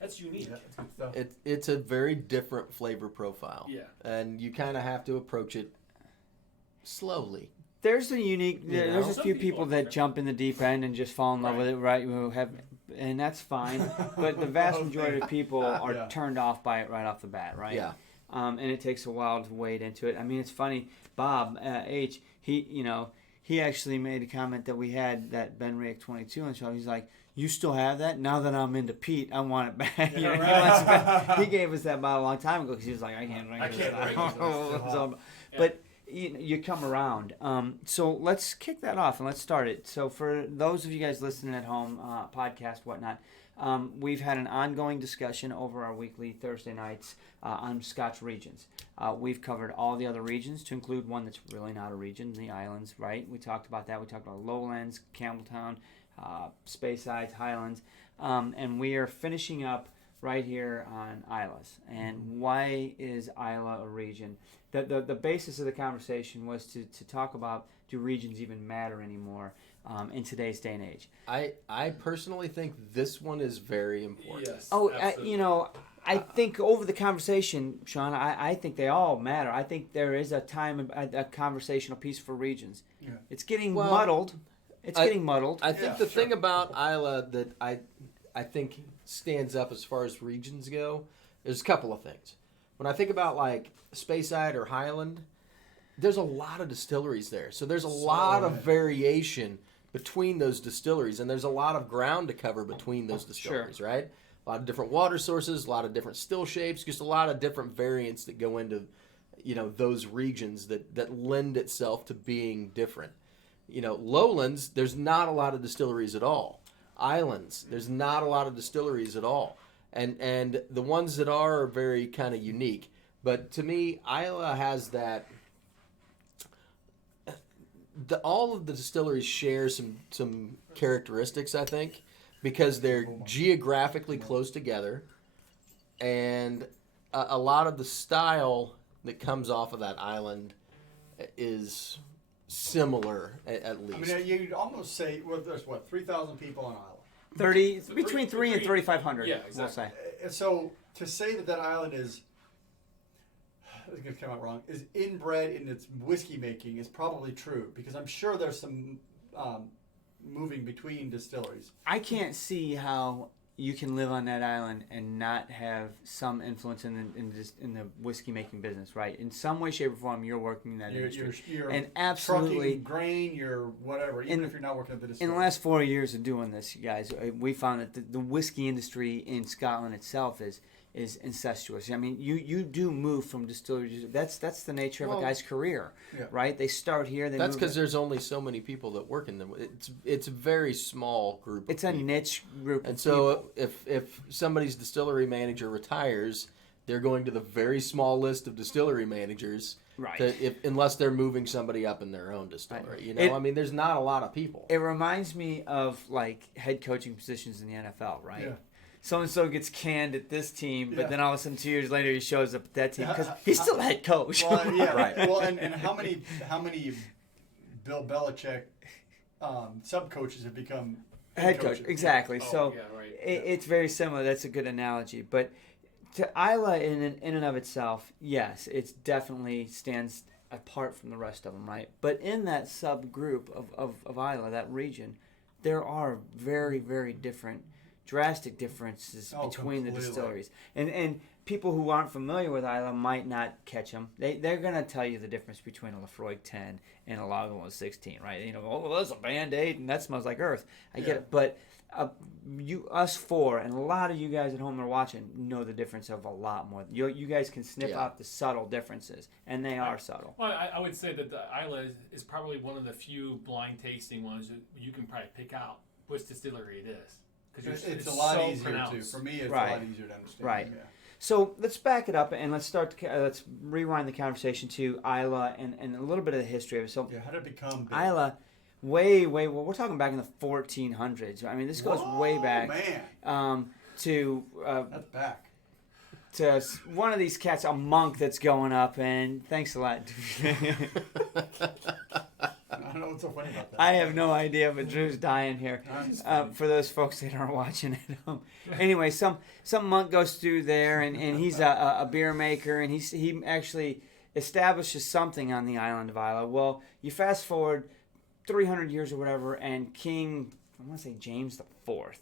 That's unique. Yeah, that's good stuff. It's a very different flavor profile. Yeah. And you kind of have to approach it slowly. There's a unique. You There's know? a Some few people people are that different. jump in the deep end and just fall in love with it, right? Who have, and that's fine. But the vast majority of people are Yeah. turned off by it right off the bat, right? Yeah. And it takes a while to wade into it. I mean, it's funny. Bob H. He actually made a comment that we had that Ben Rick 22 on the show. He's like, "You still have that? Now that I'm into peat, I want it back." You know, he wants it back. He gave us that bottle a long time ago because he was like, "I can't drink I this." can't drink I this. don't know. It's So, but you come around. So let's kick that off and let's start it. So for those of you guys listening at home, podcast, whatnot, we've had an ongoing discussion over our weekly Thursday nights on Scotch regions. We've covered all the other regions to include one that's really not a region, the islands, right? We talked about that. We talked about Lowlands, Campbelltown, Speyside, Highlands, and we are finishing up right here on Islas. And why is Isla a region? The basis of the conversation was to talk about, do regions even matter anymore in today's day and age? I personally think this one is very important. Yes. Oh, absolutely. I think over the conversation, Sean, I think they all matter. I think there is a time, a conversational piece for regions. Yeah. It's getting Well, muddled. It's getting muddled. I think Yeah, the sure. thing about Isla that I think stands up as far as regions go, there's a couple of things. When I think about like Speyside or Highland, there's a lot of distilleries there. So there's a lot of variation between those distilleries, and there's a lot of ground to cover between those distilleries, right? A lot of different water sources, a lot of different still shapes, just a lot of different variants that go into, those regions that lend itself to being different. Lowlands, there's not a lot of distilleries at all. Islands, there's not a lot of distilleries at all. And the ones that are very kind of unique. But to me, Isla has that. All of the distilleries share some characteristics, I think, because they're geographically close together, and a lot of the style that comes off of that island is similar, at least. I mean, you'd almost say, well, there's 3,000 people on Isla. 30 between 3 and 3,500. Yeah, We'll exactly. say. So to say that island is, it's going to come out wrong, is inbred in its whiskey making is probably true, because I'm sure there's some moving between distilleries. I can't see how you can live on that island and not have some influence in the whiskey making business, right? In some way, shape, or form, you're working in that industry. You're And absolutely, trucking grain, you're whatever, even if you're not working at the distillery. in the last 4 years of doing this, you guys, we found that the whiskey industry in Scotland itself is incestuous. I mean, you do move from distillery to, that's the nature of a Well, guy's career, yeah. right? They start here, they That's move. because there's only so many people that work in them. It's a very small group. It's of a people. niche group. And of so people. if somebody's distillery manager retires, they're going to the very small list of distillery managers. Right. Unless they're moving somebody up in their own distillery. Right. I mean, there's not a lot of people. It reminds me of like head coaching positions in the NFL, right? Yeah. So and so gets canned at this team, but Yeah. then all of a sudden 2 years later he shows up at that team because Yeah. he's still the head coach. Well, yeah, Right. Well, and how many Bill Belichick sub coaches have become Head coach, coaches. exactly. Oh, So yeah, right. it's very similar. That's a good analogy. But to Isla in and of itself, yes, it definitely stands apart from the rest of them, right? But in that subgroup of Isla, that region, there are very, very different, drastic differences between the completely. distilleries. And people who aren't familiar with Isla might not catch them. They're going to tell you the difference between a Lafroig 10 and a Lagavulin 16, right? You know, oh, that's a Band-Aid and that smells like earth. I get it. But us four and a lot of you guys at home are watching know the difference of a lot more. You guys can sniff out the subtle differences, and they are subtle. Well, I would say that the Isla is probably one of the few blind tasting ones that you can probably pick out which distillery it is. Because It's a lot so easier pronounced. too. For me, it's Right. a lot easier to understand. Right. Yeah. So let's back it up and let's let's rewind the conversation to Isla and a little bit of the history of it. So Yeah, how did it become big? Isla, way, we're talking back in the 1400s. I mean, this goes way back Man, to that's back. one of these cats, a monk that's going up, and thanks a lot. I don't know what's so funny about that. I have no idea, but Drew's dying here. That's funny. For those folks that aren't watching at home. Anyway, some monk goes through there, and he's a beer maker, and he actually establishes something on the island of Isla. Well, you fast forward 300 years or whatever, and King, I want to say James IV,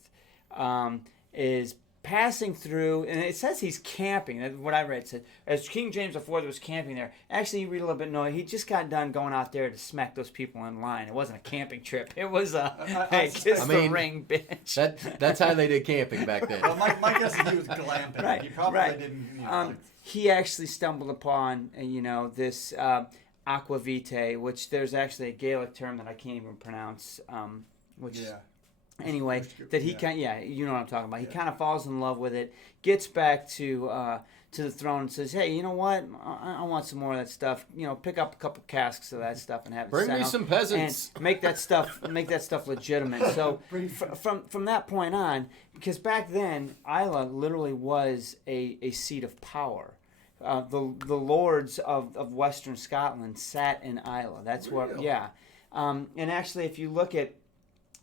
is passing through, and it says he's camping. That's what I read. It said, as King James IV was camping there. Actually, you read a little bit, no, he just got done going out there to smack those people in line. It wasn't a camping trip. It was hey, kiss I the mean, ring, bitch. That's how they did camping back then. Well, my guess is he was glamping. Right, He probably right. didn't. You know, He actually stumbled upon, this aqua vitae, which there's actually a Gaelic term that I can't even pronounce, which yeah. anyway, that he you know what I'm talking about. He Yeah. kind of falls in love with it, gets back to the throne and says, hey, you know what? I want some more of that stuff. You know, pick up a couple casks of that stuff and have it Bring sent me out some peasants. and make that stuff legitimate. So from that point on, because back then Isla literally was a seat of power. The lords of Western Scotland sat in Isla. That's what, Really? yeah. And actually, if you look at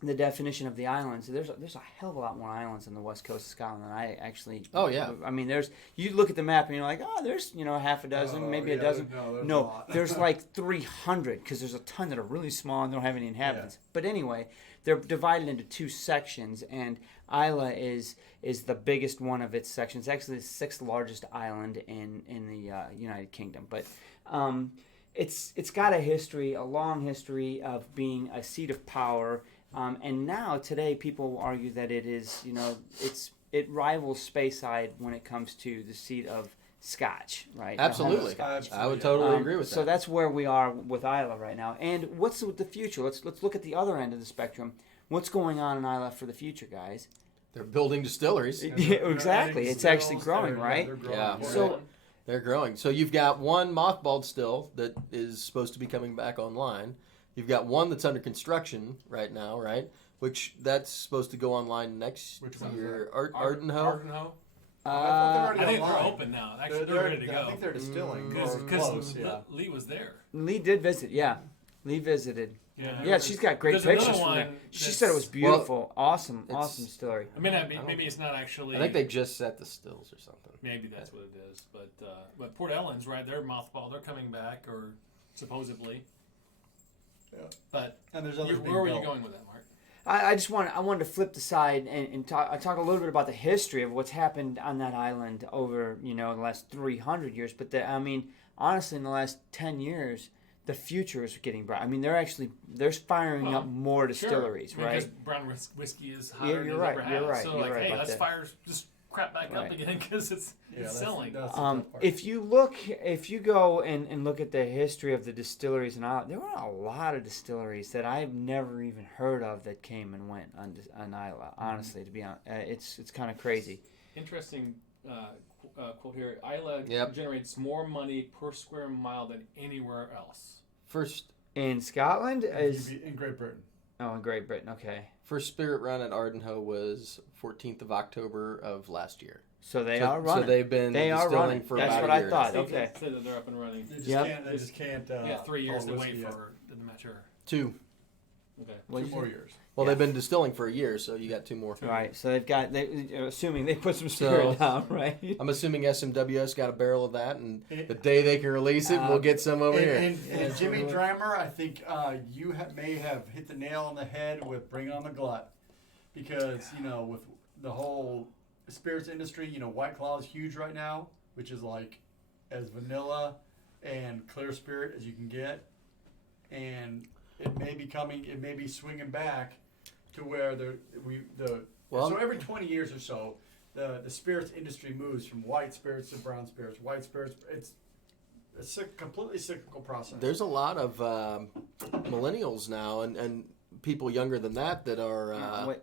the definition of the islands, there's a hell of a lot more islands on the west coast of Scotland than I actually. Oh, yeah. I mean, you look at the map and you're like, oh, there's half a dozen, maybe a dozen. there's a No, lot. there's like 300 because there's a ton that are really small and don't have any inhabitants. But anyway, they're divided into two sections, and Isla is the biggest one of its sections. It's actually the sixth largest island in the United Kingdom, but. It's got a long history of being a seat of power, and now today people argue that it is, it rivals Speyside when it comes to the seat of Scotch, right? The home of Absolutely. Scotch. I would totally agree with that. So that's where we are with Isla right now. And what's the future? Let's look at the other end of the spectrum. What's going on in Isla for the future, guys? They're building distilleries. Yeah, exactly. It's actually growing, right? They're growing. Yeah. So They're growing. So you've got one mothballed still that is supposed to be coming back online. You've got one that's under construction right now, right? Which that's supposed to go online next Which one is year. that? Ardenhoe. Ardenhoe. I I think they're online. open now. Actually, they're ready to go. I think they're distilling. Because or close, yeah. Lee was there. Lee did visit, yeah. Lee visited. Yeah, She's got great There's another pictures from one there. She that's- said it was beautiful. Awesome it's- story. I mean, maybe it's not actually. I think they just set the stills or something. Maybe that's what it is. But Port Ellen's right. They're mothball. They're coming back, or supposedly. Yeah. But And there's others being where were you built. going with that, Mark? I wanted to flip the side and talk a little bit about the history of what's happened on that island over the last 300 years. But honestly, in the last 10 years, the future is getting bright. I mean, they're firing up more distilleries, Sure. right? Because brown whiskey is hotter than you're it's right, ever had. you're right, So you're like, right hey, about let's that. fire just crap back up Right. again because it's selling. That's the tough part. If you go and look at the history of the distilleries and all, there were a lot of distilleries that I've never even heard of that came and went on Isla. Honestly, to be honest, it's kind of crazy. Interesting quote here. Isla Yep. generates more money per square mile than anywhere else. First In Scotland in Great Britain. in Great Britain. Okay, first spirit run at Ardenhoe was 14th of October of last year. so they So- are running. So they've been They are distilling running. for That's about what a I year. thought. They Okay. say that they're up and running. They just Yep. can't. They just can't. Yeah, 3 years call to whiskey wait yet. for the mature. 2. Okay. What'd 2 you more say? years. Well, they've been distilling for a year, so you got 2 more. Right, so they've got, assuming they put some spirit down, right? I'm assuming SMWS got a barrel of that, and the day they can release it, we'll get some over here. And Jimmy Drammer, I think you may have hit the nail on the head with Bring On the Glut. Because, with the whole spirits industry, White Claw is huge right now, which is like as vanilla and clear spirit as you can get. And it may be swinging back to where so every 20 years or so, the spirits industry moves from white spirits to brown spirits. White spirits, it's a completely cyclical process. There's a lot of millennials now, and people younger than that are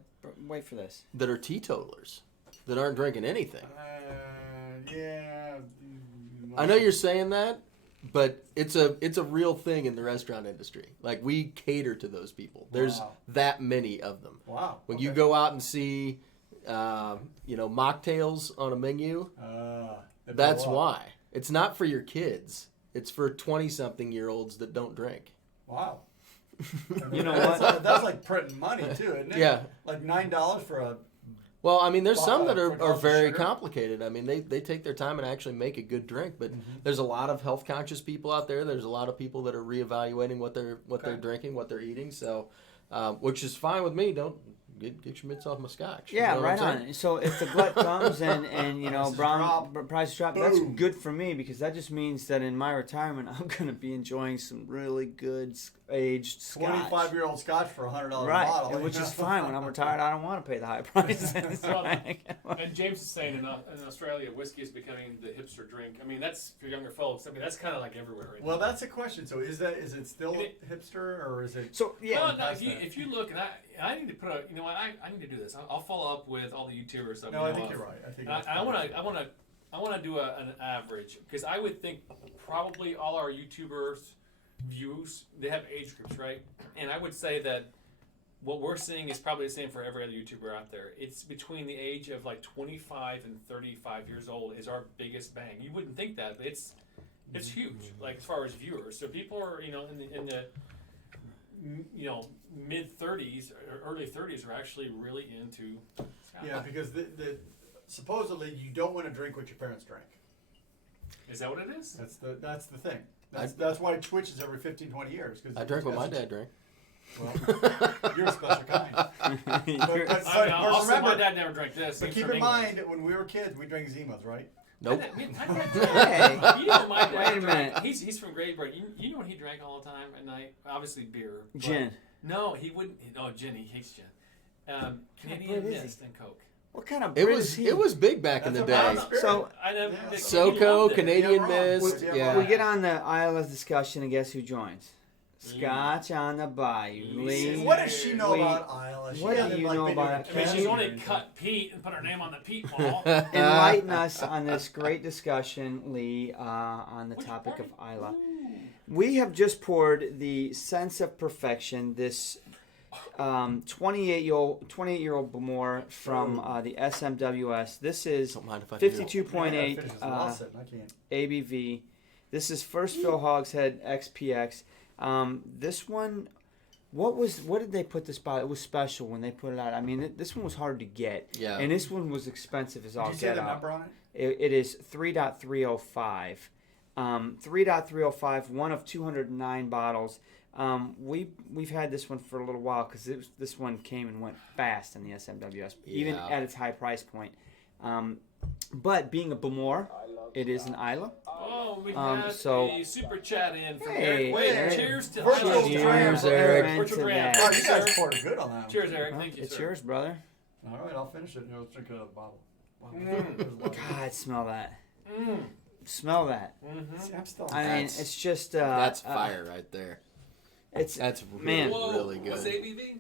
Wait for this. that are teetotalers, that aren't drinking anything. Yeah. I know you're saying that, but it's a real thing in the restaurant industry. Like, we cater to those people. There's that many of them. Wow. When you go out and see, mocktails on a menu, that's why. It's not for your kids. It's for 20-something-year-olds that don't drink. Wow. You know what? That's like printing money too, isn't it? Yeah. Like $9 for a. Well, I mean, there's some that for are very sugar. complicated. I mean, they take their time and actually make a good drink. But there's a lot of health conscious people out there. There's a lot of people that are reevaluating what they're drinking, what they're eating. So, which is fine with me. Don't get your mitts off my scotch. Yeah, You know right what I'm saying? on. So if the glut comes and prices drop, that's Boom. good for me, because that just means that in my retirement I'm going to be enjoying some really good aged Scotch. 25-year-old Scotch for $100 Right, bottle. which is fine. When I'm retired, I don't want to pay the high prices. Well, and James is saying in Australia, whiskey is becoming the hipster drink. I mean, that's for younger folks. I mean, that's kind of like everywhere right Well, now. that's a question. So is it still hipster or is it? So yeah, Well, no, past if you look, and I need to put a, I need to do this. I'll follow up with all the YouTubers. Stuff. No, I think you're right. I think. I want to do an average, because I would think probably all our YouTubers views, they have age groups, right? And I would say that what we're seeing is probably the same for every other YouTuber out there. It's between the age of like 25 and 35 years old is our biggest bang. You wouldn't think that, but it's huge, like as far as viewers. So people are, in the mid 30s or early 30s are actually really into Scotch. Yeah, because supposedly you don't want to drink what your parents drank. Is that what it is? That's the thing. That's why Twitch is every 15, 20 years. Cause I drank what my dad drank. Well, you're a special kind. Also, my remember, dad never drank this. but He's keep from in England. mind, when we were kids, we drank Zimas, right? Nope. Hey. You know my dad Wait a drank- minute. He's from Great Britain. You know what he drank all the time at night? Obviously beer. but- gin. No, he wouldn't. No, gin. He hates gin. Canadian Brit is he? Mist and Coke. What kind of It Brit was is he? it was big back in That's the a day. brown spirit. So I know. Yeah. he SoCo, loved it. Canadian Yeah, wrong. Mist. Yeah, we get on the Isla's discussion, and guess who joins? Lee. Scotch on the Bayou. Lee. Lee. What does she know Lee. about Isla? She What do hasn't, you like, know been about to I mean, she's Canada. only cut Pete and put her name on the Pete wall. Enlighten us on this great discussion, Lee, on the Which topic of party? Isla. We have just poured the Sense of Perfection, this 28-year-old Bemore from the SMWS. This is Don't mind if I do. 52.8 I can't. ABV. This is First Fill Hogshead XPX. This one, what did they put this by? It was special when they put it out. I mean, this one was hard to get. Yeah. And this one was expensive as all Did you say get the out. number on it? It is 3.305. 3.305, one of 209 bottles. We've had this one for a little while because this one came and went fast in the SMWS, even Yeah. at its high price point. But being a Bemore, it is an Isla. Oh, we Um, have so- a super chat in from Hey, Eric. Wait, Eric. cheers to Virtual Isla. Cheers, triangle. Eric. Virtual Into brand. that. Oh, you Cheers, guys Eric. poured good on that one. Cheers, Eric. Thank you, It's sir. yours, brother. All right, I'll finish it. Let's drink it out of the bottle. Wow. God, smell that. Mm. Smell that. See, I'm still. I mean, That's- it's just That's fire right there. It's That's really, man. Whoa, really what's good. ABV?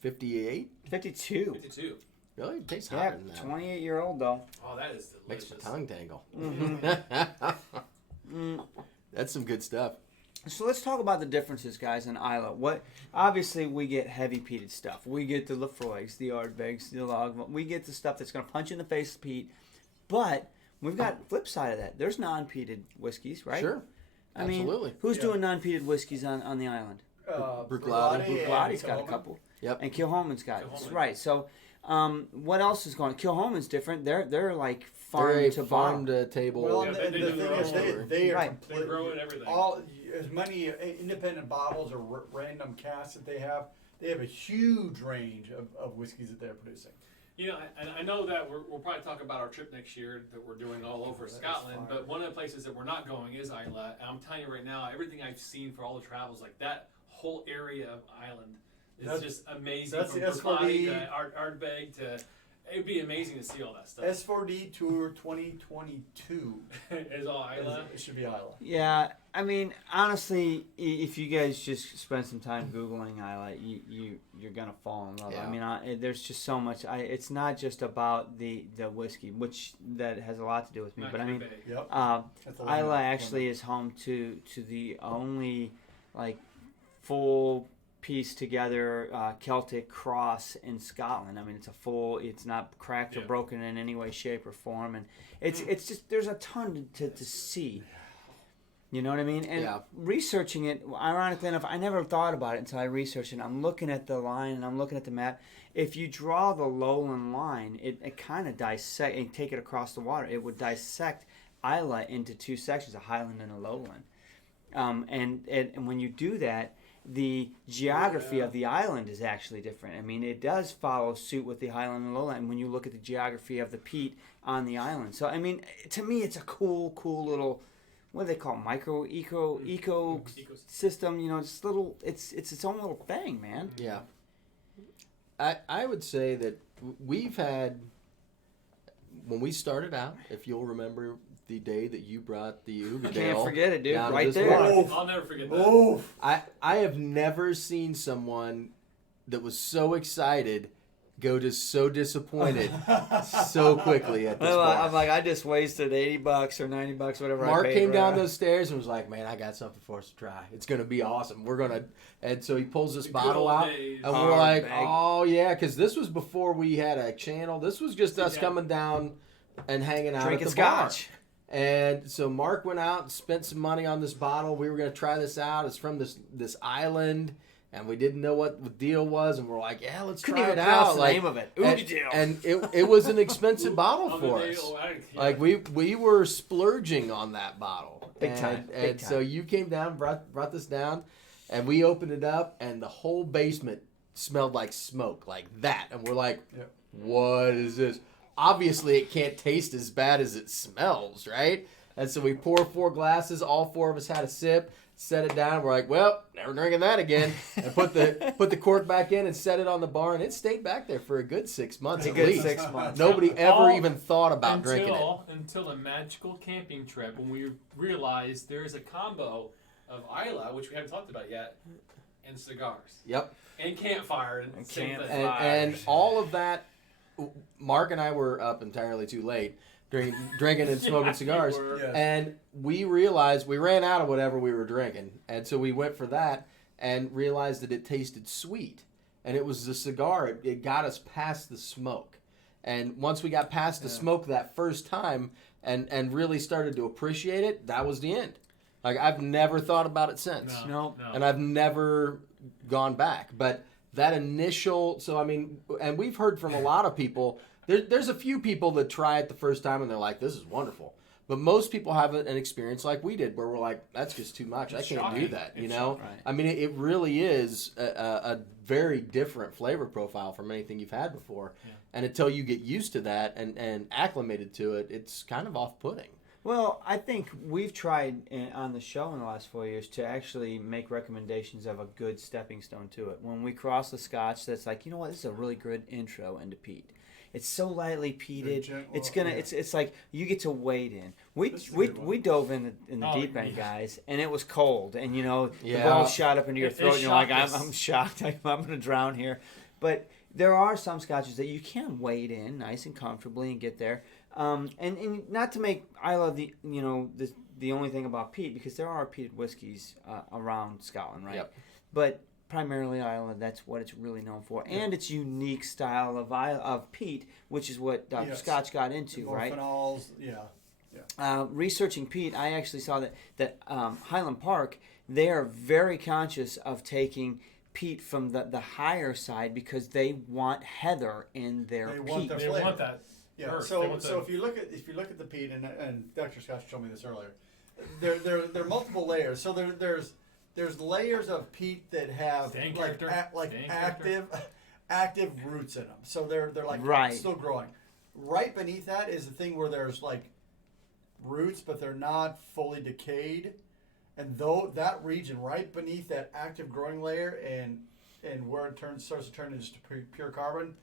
58? 52. 52. Really? It tastes Yeah, hotter than that. 28-year-old though. Oh, that is Makes delicious. my tongue tangle. Mm. That's some good stuff. So let's talk about the differences, guys, in Isla. Obviously we get heavy peated stuff. We get the Lefroy's, the Ardbegs, the Log. We get the stuff that's going to punch you in the face with peat. But we've got flip side of that. There's non-peated whiskeys, right? Sure. I mean, Absolutely. who's Yeah. doing non-peated whiskeys on the island? Bruichladdich. Bruichladdich got a couple. Yep. And Kilhoman's got Kilhoman. right. So, what else is going? Kilhoman's different. They're like They're a farm to farm bar. to table. Well, Yeah, and they the do thing their is, own. they are Right. They completely grow it, everything. all as many independent bottles or random casks that they have. They have a huge range of whiskeys that they're producing. You know, and I know that we'll probably talk about our trip next year that we're doing all over That is Scotland, fire. but one of the places that we're not going is Islay. And I'm telling you right now, everything I've seen for all the travels, like that whole area of Ireland is That's- just amazing. that's From the Bruichladdich S4D. to Ardbeg to, it'd be amazing to see all that stuff. S4D Tour 2022. It's all Islay. It should be Isla. Yeah, I mean, honestly, if you guys just spend some time Googling Islay, you're gonna fall in love. Yeah. I mean, there's just so much. It's not just about the whiskey, which that has a lot to do with me. Not But I mean, big. Yep. That's a Islay limit. actually is home to the only like full piece together Celtic cross in Scotland. I mean, it's not cracked or Yeah. broken in any way, shape, or form, and it's just there's a ton to see. You know what I mean? And Yeah. researching it, ironically enough, I never thought about it until I researched it. I'm looking at the line and I'm looking at the map. If you draw the lowland line, it kind of dissect and take it across the water. It would dissect Islay into two sections, a highland and a lowland. And when you do that, the geography of the island is actually different. I mean, it does follow suit with the highland and lowland when you look at the geography of the peat on the island. So, I mean, to me, it's a cool little, what do they call it? eco system. You know, it's little. It's its own little thing, man. Yeah. I would say that we've had, when we started out, if you'll remember the day that you brought the Ugadale. Can't forget it, dude. down to Right this there. bar. I'll never forget that. Oof. I have never seen someone that was so excited go to so disappointed so quickly at this bar. I'm like, I just wasted $80 or $90, whatever. Mark I paid, came right? down those stairs and was like, "Man, I got something for us to try. It's gonna be awesome. We're gonna." And so he pulls this The good bottle old out, days. and we're Hard like, bag. "Oh yeah," because this was before we had a channel. This was just us Yeah. coming down and hanging out Drinking at the bar. Scotch. And so Mark went out and spent some money on this bottle. We were gonna try this out. It's from this island. And we didn't know what the deal was, and we're like, "Yeah, let's Couldn't try even it pronounce out." the Like, name of it. and, Ugadale. and it was an expensive bottle On for the day- us. oh, yeah. Like we were splurging on that bottle, Big time, And big so time. you came down, brought this down, and we opened it up, and the whole basement smelled like smoke, like that. And we're like, Yep. "What is this?" Obviously, it can't taste as bad as it smells, right? And so we pour 4 glasses. All 4 of us had a sip. Set it down. We're like, "Well, never drinking that again." And put the cork back in and set it on the bar, and it stayed back there for a good 6 months A at good least. 6 months. Nobody ever All- even thought about drinking it. Until a magical camping trip when we realized there is a combo of Isla, which we haven't talked about yet, and cigars Yep. and campfire and And same thing. campfire. And all of that, Mark and I were up entirely too late, drinking and smoking Yeah, cigars. we were. Yes. And we realized we ran out of whatever we were drinking. And so we went for that and realized that it tasted sweet. And it was the cigar. It got us past the smoke. And once we got past the smoke that first time and really started to appreciate it, that was the end. Like, I've never thought about it since. No. And I've never gone back. But that initial, so I mean, and we've heard from a lot of people, there's a few people that try it the first time and they're like, "This is wonderful." But most people have an experience like we did, where we're like, "That's just too much. It's I can't do shocking. that." You It's know? shocking. Right. I mean, it really is a very different flavor profile from anything you've had before. Yeah. And until you get used to that and acclimated to it, it's kind of off-putting. Well, I think we've tried on the show in the last 4 years to actually make recommendations of a good stepping stone to it. When we cross the Scotch, that's like, you know what, this is a really good intro into peat. It's so lightly peated. gentle, It's gonna. yeah. It's like you get to wade in. We This is a we, good one. we dove in the Oh, deep end, yeah. guys, and it was cold. And you know Yeah. the ball shot up into your It throat. And you're like, shocked us. I'm shocked. I'm gonna drown here. But there are some scotches that you can wade in nice and comfortably and get there. And not to make Isla the only thing about peat, because there are peated whiskeys around Scotland, right? Yep. But primarily Isla, that's what it's really known for, and its unique style of peat, which is what Yes. Scotch got into, More right? phenols, yeah. Researching peat, I actually saw that Highland Park, they are very conscious of taking peat from the higher side because they want heather in their They peat. want their They flavor. want that. Yeah. earth. They So want so the- if you look at the peat, and Dr. Scotch told me this earlier, there are multiple layers. So there's layers of peat that have Staying like character. like Staying active roots in them. So they're like Right. still growing. Right beneath that is the thing where there's like roots, but they're not fully decayed. And though that region right beneath that active growing layer and where it starts to turn into just pure carbon,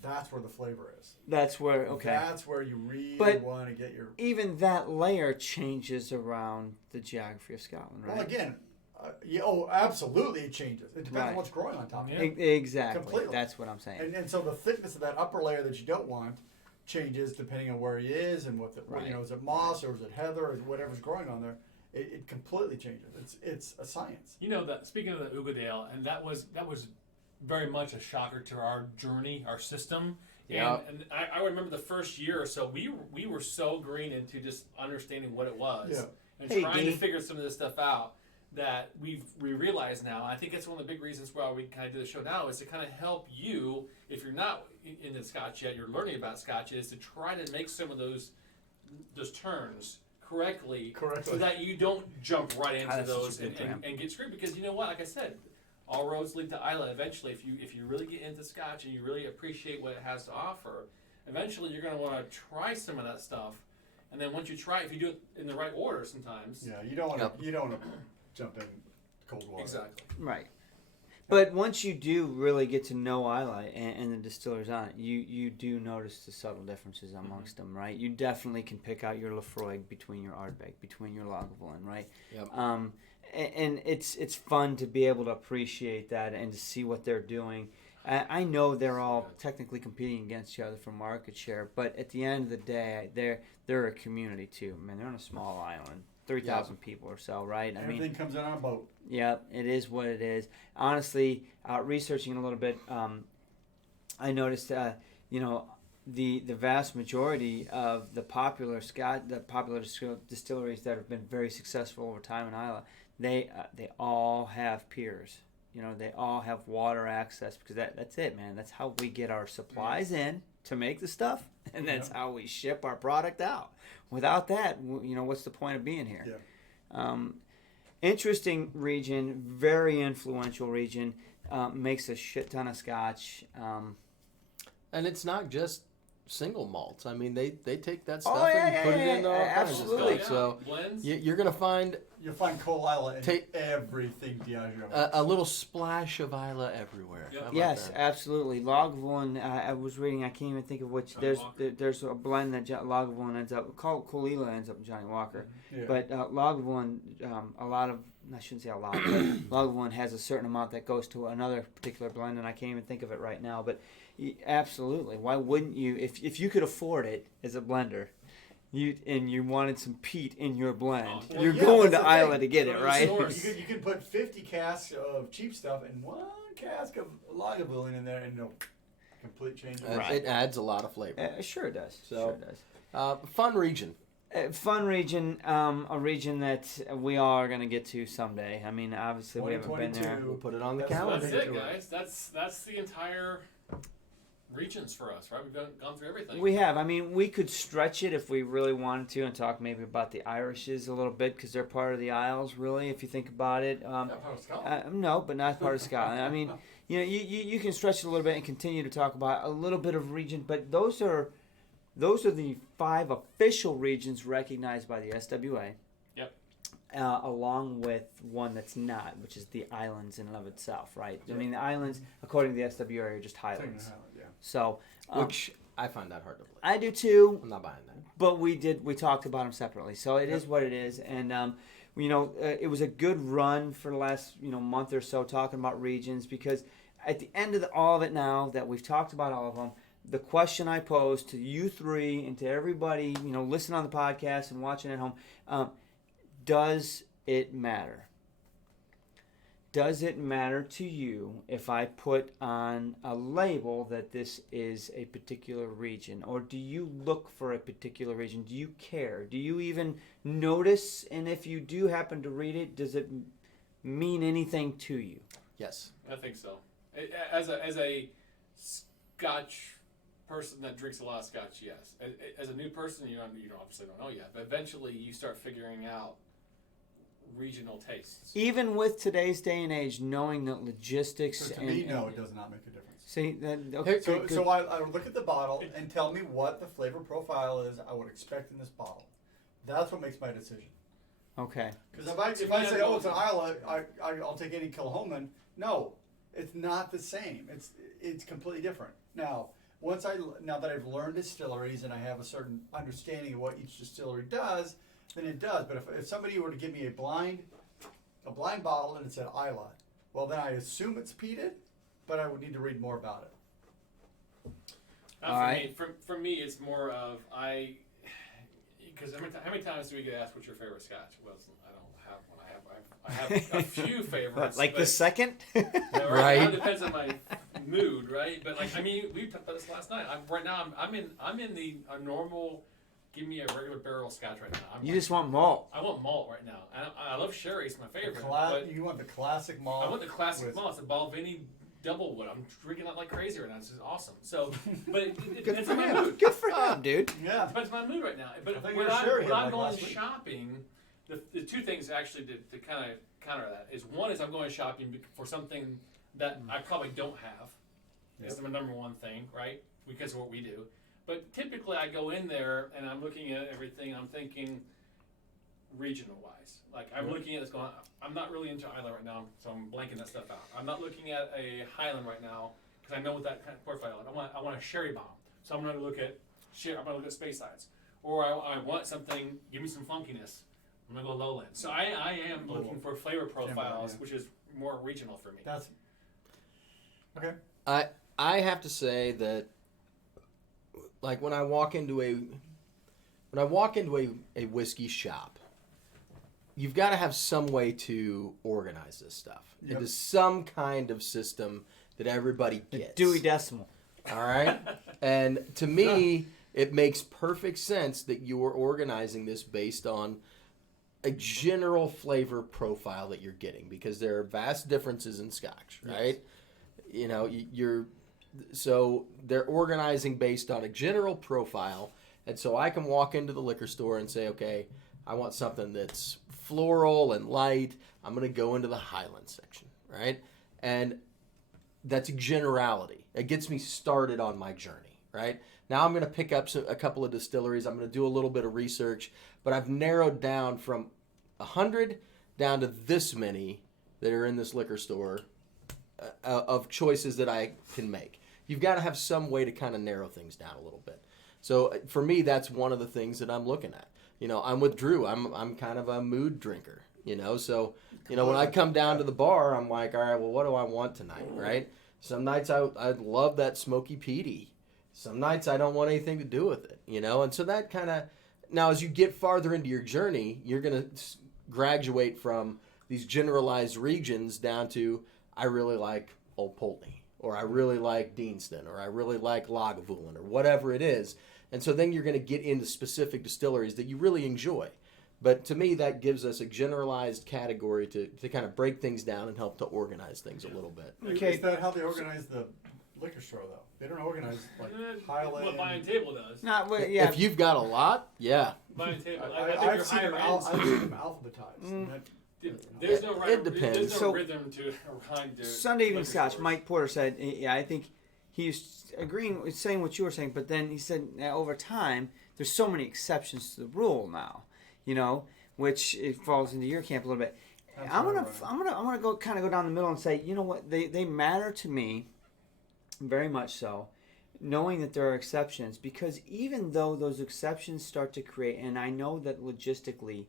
that's where the flavor is. That's where, okay. That's where you really But- want to get your. Even that layer changes around the geography of Scotland, right? Well, again, absolutely it changes. It depends Right. on what's growing on top of Yeah. it. Exactly. Completely. That's what I'm saying. And so the thickness of that upper layer that you don't want changes depending on where he is and what Right. is it moss or is it heather or whatever's growing on there. It completely changes. It's a science. You know that speaking of the Ugadale, and that was very much a shocker to our journey, our system. Yeah. And I remember the first year or so, we were so green into just understanding what it was Yeah. and Hey, trying D. to figure some of this stuff out that we realize now. I think it's one of the big reasons why we kind of do the show now is to kind of help you if you're not into Scotch yet, you're learning about Scotch, is to try to make some of those turns correctly so that you don't jump right into That's such a those good term. and get screwed, because you know what, like I said, all roads lead to Isla eventually. If you really get into Scotch and you really appreciate what it has to offer, eventually you're going to want to try some of that stuff, and then once you try it, if you do it in the right order sometimes. Yeah, you don't want to Yep. you don't want to jump in cold water. Exactly. Right. But once you do really get to know ISLAY and the distillers on it, you do notice the subtle differences amongst them, right? You definitely can pick out your Lafroig between your Ardbeg, between your Lagavulin, right? Yep. And it's fun to be able to appreciate that and to see what they're doing. I know they're all technically competing against each other for market share, but at the end of the day, they're a community too. I mean, they're on a small island, 3,000 people or so, right? I mean, Everything comes in on a boat. yeah, it is what it is. Honestly, researching a little bit, I noticed, the vast majority of the popular distilleries that have been very successful over time in Islay, they all have piers. They all have water access because that's it, man. That's how we get our supplies in to make the stuff, and that's how we ship our product out. Without that, what's the point of being here? Yeah. Interesting region, very influential region, makes a shit ton of Scotch. And it's not just single malts. I mean, they take that Oh, stuff yeah, and yeah, put yeah, it into all yeah, kinds absolutely. of stuff. So Blends. you're going to find You'll find Coal Isla in Take- everything Diageo. a little splash of Isla everywhere. Yep. How about Yes, that? absolutely. Lagavulin, I was reading, I can't even think of which. Johnny There's Walker. there's a blend that Lagavulin ends up, Colila ends up in Johnny Walker. Yeah. But Lagavulin, a lot of, I shouldn't say a lot, but Lagavulin has a certain amount that goes to another particular blend, and I can't even think of it right now. But absolutely, why wouldn't you, if you could afford it as a blender, you wanted some peat in your blend, Oh, you're yeah, going to that's the Isla thing. to get Go it, to the right? source. You could put 50 casks of cheap stuff and 1 cask of Lagavulin in there, and no complete change. of Right. It adds a lot of flavor. Sure it does. So- Sure it does. Fun region. Fun region, a region that we all are going to get to someday. I mean, obviously we haven't been there. 2022. We'll put it on the That's Well, calendar. that's it, guys. That's the entire regions for us, right? We've gone through everything. We have. I mean, we could stretch it if we really wanted to and talk maybe about the Irishes a little bit because they're part of the Isles, really, if you think about it. Yeah, part of Scotland. No, but not part of Scotland. I mean, you can stretch it a little bit and continue to talk about a little bit of region, but those are the 5 official regions recognized by the SWA. Yep. Along with one that's not, which is the islands in and of itself, right? I mean, the islands, according to the SWA, are just highlands. Yeah. So, Which I find that hard to believe. I do too. I'm not buying that. But we talked about them separately, so it is what it is. And it was a good run for the last month or so talking about regions, because at the end of all of it now that we've talked about all of them, the question I pose to you three and to everybody listening on the podcast and watching at home, does it matter? Does it matter to you if I put on a label that this is a particular region? Or do you look for a particular region? Do you care? Do you even notice? And if you do happen to read it, does it mean anything to you? Yes. I think so. As a Scotch person that drinks a lot of Scotch, yes. As a new person, you obviously don't know yet, but eventually you start figuring out regional tastes. Even with today's day and age, knowing the logistics So to and, me, no, and it does not make a difference. see that okay, So, good. so I look at the bottle and tell me what the flavor profile is I would expect in this bottle. That's what makes my decision. Okay. Because if I say, oh, it's an Isla, I'll take any Kilhoman. No, it's not the same. It's completely different. Now that I've learned distilleries and I have a certain understanding of what each distillery does, then it does. But if somebody were to give me a blind bottle and it said Isla, well then I assume it's peated, but I would need to read more about it. For me, it's more of because how many times do we get asked what's your favorite Scotch? Well, I don't have one. I have a few favorites. Like the second? Right. It depends on my mood, right? But like, I mean, we talked about this last night. Right now, I'm in the normal. Give me a regular barrel Scotch right now. You just want malt. I want malt right now. I love sherry. It's my favorite. You want the classic malt. I want the classic malt. It's a Balvenie double wood. I'm drinking that like crazy right now. This is awesome. So, but it depends on my mood. Good for him, dude. Yeah. It depends on my mood right now. But think when you're sure I'm here, like going last week. shopping, the two things actually to kind of counter that is one is I'm going shopping for something that I probably don't have. It's my number one thing, right? Because of what we do. But typically I go in there and I'm looking at everything. I'm thinking regional wise. Like I'm looking at this going, I'm not really into Isla right now, so I'm blanking that stuff out. I'm not looking at a Highland right now because I know what that kind of profile is. I want a sherry bomb, so I'm going to look at I'm going to look at space sides, or I want something. Give me some funkiness. I'm going to go lowland. So I am looking for flavor profiles, which is more regional for me. That's okay. I have to say that, like when I walk into a whiskey shop, you've got to have some way to organize this stuff into some kind of system that everybody gets. Dewey Decimal. All right, and to me, it makes perfect sense that you're organizing this based on a general flavor profile that you're getting, because there are vast differences in Scotch, right? Yes. You know, so they're organizing based on a general profile, and so I can walk into the liquor store and say, okay, I want something that's floral and light. I'm going to go into the Highland section, right? And that's a generality. It gets me started on my journey, right? Now I'm going to pick up a couple of distilleries. I'm going to do a little bit of research, but I've narrowed down from 100 down to this many that are in this liquor store of choices that I can make. You've got to have some way to kind of narrow things down a little bit. So for me, that's one of the things that I'm looking at. You know, I'm with Drew. I'm kind of a mood drinker, you know. So, you know, when I come down to the bar, I'm like, all right, well, what do I want tonight, right? Some nights I love that smoky peaty. Some nights I don't want anything to do with it, you know. And so that kind of, now as you get farther into your journey, you're going to graduate from these generalized regions down to, I really like Old Pulteney, or I really like Deanston, or I really like Lagavulin, or whatever it is. And so then you're going to get into specific distilleries that you really enjoy. But to me, that gives us a generalized category to kind of break things down and help to organize things a little bit. Okay. Is that how they organize the liquor store, though? They don't organize like Highland. What Buying Table does. If you've got a lot, yeah. Buying Table. I've seen them alphabetized. There's no right. It depends. There's no rhythm to rhyme to Sunday Evening liquor Scotch, stores. Mike Porter said, yeah, I think he's agreeing with saying what you were saying, but then he said over time, there's so many exceptions to the rule now, you know, which it falls into your camp a little bit. I'm gonna go kind of go down the middle and say, you know what, they matter to me very much so, knowing that there are exceptions, because even though those exceptions start to create, and I know that logistically,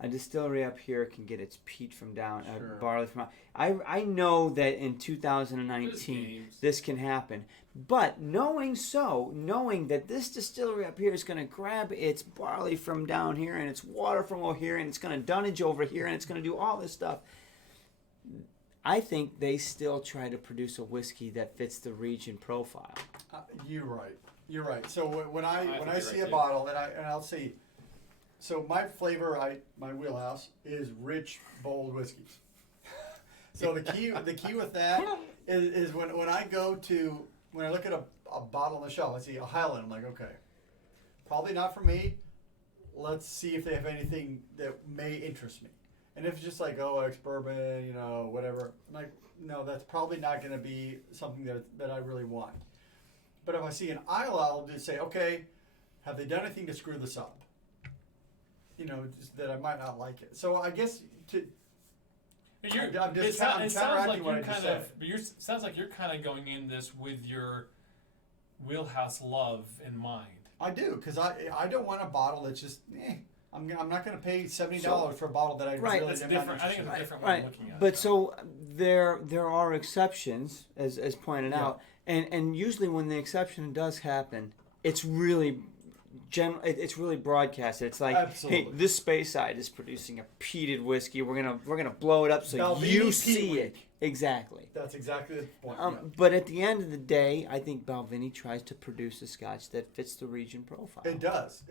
a distillery up here can get its peat from down, barley from out. I know that in 2019 this can happen. But knowing that this distillery up here is going to grab its barley from down here and its water from over here and it's going to dunnage over here and it's going to do all this stuff, I think they still try to produce a whiskey that fits the region profile. You're right. So when I see a right, bottle and I'll see. So my flavor, my wheelhouse is rich, bold whiskeys. So the key with that is when I look at a bottle on the shelf, I see a Highland. I'm like, okay, probably not for me. Let's see if they have anything that may interest me. And if it's just like, oh, ex-bourbon, whatever, I'm like, no, that's probably not going to be something that I really want. But if I see an Islay, I'll just say, okay, have they done anything to screw this up? Just that I might not like it. So I guess I'm just counteracting what I just said. Sounds like you're kind of going in this with your wheelhouse love in mind. I do, because I don't want a bottle that's just, I'm not going to pay $70 for a bottle that I really That's am different. not I think it's a interested different way of looking at it. But so there are exceptions, as pointed out, and usually when the exception does happen, it's really it's really broadcasted. It's like, Absolutely. hey, this Speyside is producing a peated whiskey. We're gonna blow it up so Balvenie you Peat see Week. it. Exactly. That's exactly the point. But at the end of the day, I think Balvenie tries to produce a Scotch that fits the region profile. It does.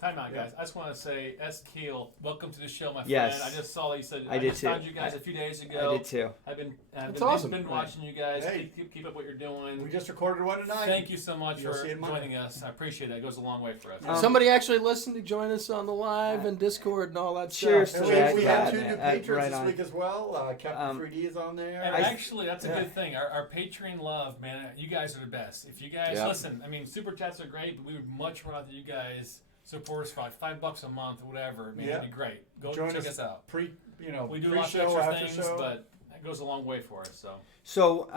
Time out, guys. I just want to say, S. Keel, welcome to the show, my Yes. friend. I just saw that you said I did just too. found you guys a few days ago. I did too. I've been awesome. been watching you guys. Hey. Keep up what you're doing. We just recorded one tonight. Thank you so much You'll for see it Monday. joining us. I appreciate that. It goes a long way for us. Somebody actually listened to join us on the live and Discord and all that Cheers stuff. to And that. we have two Yeah, new man. patrons Right this on. week as well. Captain 3D is on there. And actually, that's a Yeah. good thing. Our Patreon love, man, you guys are the best. If you guys listen, I mean, super chats are great, but we would much rather you guys support us for like $5 a month or whatever. Man, it'd be great. Go Join check us out. We We do lots of pre-show, extra after things, show. but it goes a long way for us. So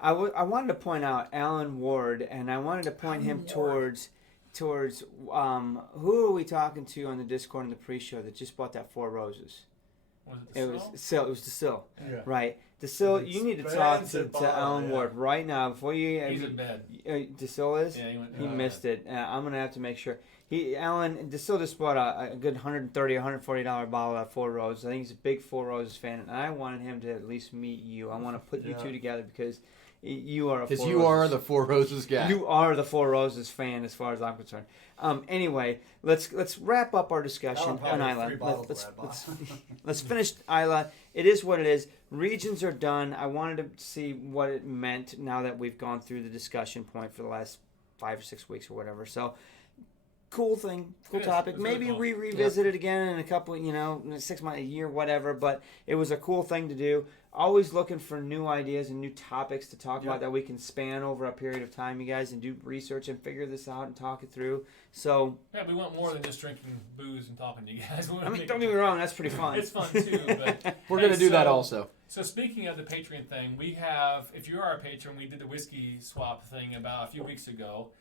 I wanted to point out Alan Ward, and I wanted to point him towards who are we talking to on the Discord in the pre-show that just bought that Four Roses? Was it It was Sill. It was DeSill. Yeah. Right. DeSill, you need to talk to Expensive bottle, Alan Ward right now before you. He's in bed. DeSill is. Yeah, He missed it. I'm gonna have to make sure. DeSill just bought a good $130, $140 bottle of Four Roses. I think he's a big Four Roses fan, and I wanted him to at least meet you. I want to put you two together because you are a Four Because you are the Four Roses guy. You are the Four Roses fan, as far as I'm concerned. Anyway, let's wrap up our discussion on Islay. Let's finish Islay. It is what it is. Regions are done. I wanted to see what it meant now that we've gone through the discussion point for the last 5 or 6 weeks or whatever. So, cool thing, cool topic. Maybe we revisit it again in a couple, 6 months, a year, whatever. But it was a cool thing to do. Always looking for new ideas and new topics to talk about that we can span over a period of time, you guys, and do research and figure this out and talk it through. So yeah, we want more than just drinking booze and talking to you guys. I mean, don't get me wrong, that's pretty fun. It's fun too, but We're going to do that also. So speaking of the Patreon thing, we have, if you are our patron, we did the whiskey swap thing about a few weeks ago.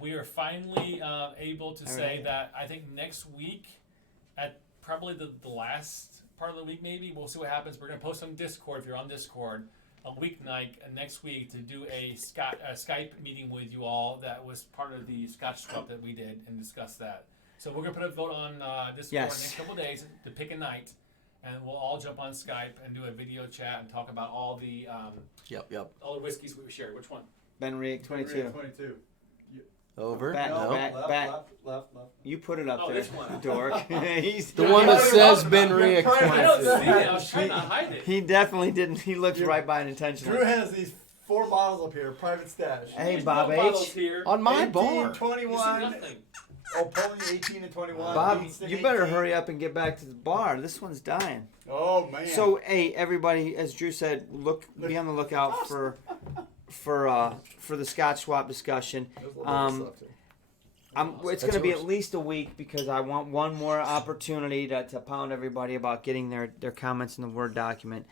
We are finally able to say that I think next week, at probably the last part of the week maybe, we'll see what happens. We're going to post on Discord, if you're on Discord, a weeknight next week to do a Skype meeting with you all that was part of the Scotch swap that we did and discuss that. So we're going to put a vote on Discord next couple of days to pick a night, and we'll all jump on Skype and do a video chat and talk about all the all the whiskeys we shared. Which one? Ben Rick 22. 22. Over. Back, No. back. Left. You put it up there, this one. dork. He's The one that says Ben You're Rick. trying to- I don't see it. I was trying to hide it. He definitely didn't. He looked right by it intentionally. Drew has these 4 bottles up here, private stash. Hey, There's Bob no H. bottles here. On my 18, bar. You see 21. nothing. Oh, pulling 18 and 21. Bob, Beats the you better 18. hurry up and get back to the bar. This one's dying. Oh, man. So, hey, everybody, as Drew said, be on the lookout for the Scotch swap discussion. There's a little bit of stuff too. It's going to be at least a week because I want one more opportunity to pound everybody about getting their comments in the Word document.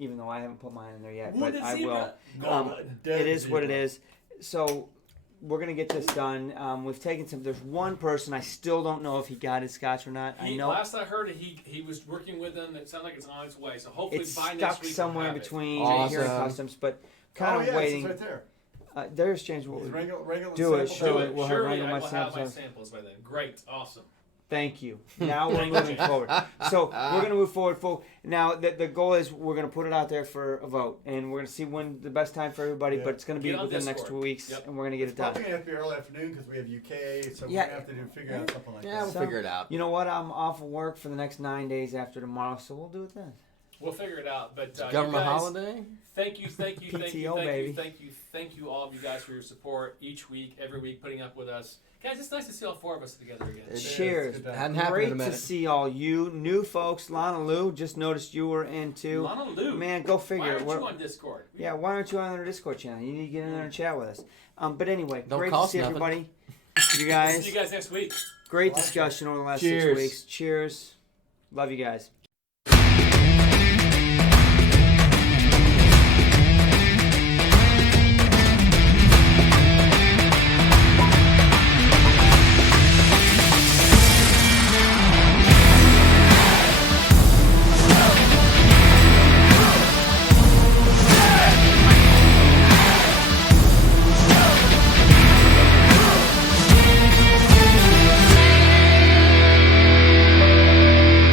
Even though I haven't put mine in there yet, but I will. It is what it is. So we're going to get this done. We've taken some. There's one person I still don't know if he got his Scotch or not. I know Last I heard, he was working with them. It sounds like it's on its way. So hopefully it's by next stuck week somewhere we'll in have between Awesome. here and customs, but kind of waiting. It's right there. There's James. It's regular Do it, sample. show It. it. We'll have Surely random I will my have my samples. samples by then. Great, awesome. Thank you. Now we're moving forward. So we're going to move forward. Now the goal is we're going to put it out there for a vote, and we're going to see when the best time for everybody. Yeah. But it's going to be Get on within the next Discord. 2 weeks, Yep. and we're going to get it It's done. probably going to have to be early afternoon because we have UK, so Yeah. we're going to have to figure out something like Yeah, that. we'll So, figure it out. You know what? I'm off of work for the next 9 days after tomorrow, so we'll do it then. We'll figure it out. But you Government guys, holiday. thank you, thank you, thank you, PTO, thank baby. you, thank you, thank you, all of you guys for your support each week, every week, putting up with us. Guys, it's nice to see all 4 of us together again. Cheers. It's good Hadn't time. happened in a Great to minute. see all you new folks. Lana Lou, just noticed you were in too. Lana Lou, Man, go figure. why aren't We're- you on Discord? Yeah, why aren't you on our Discord channel? You need to get in there and chat with us. But anyway, Don't great to cost see nothing. everybody. You See guys, you guys next week. great discussion over the last 6 Cheers. weeks. Cheers. Love you guys.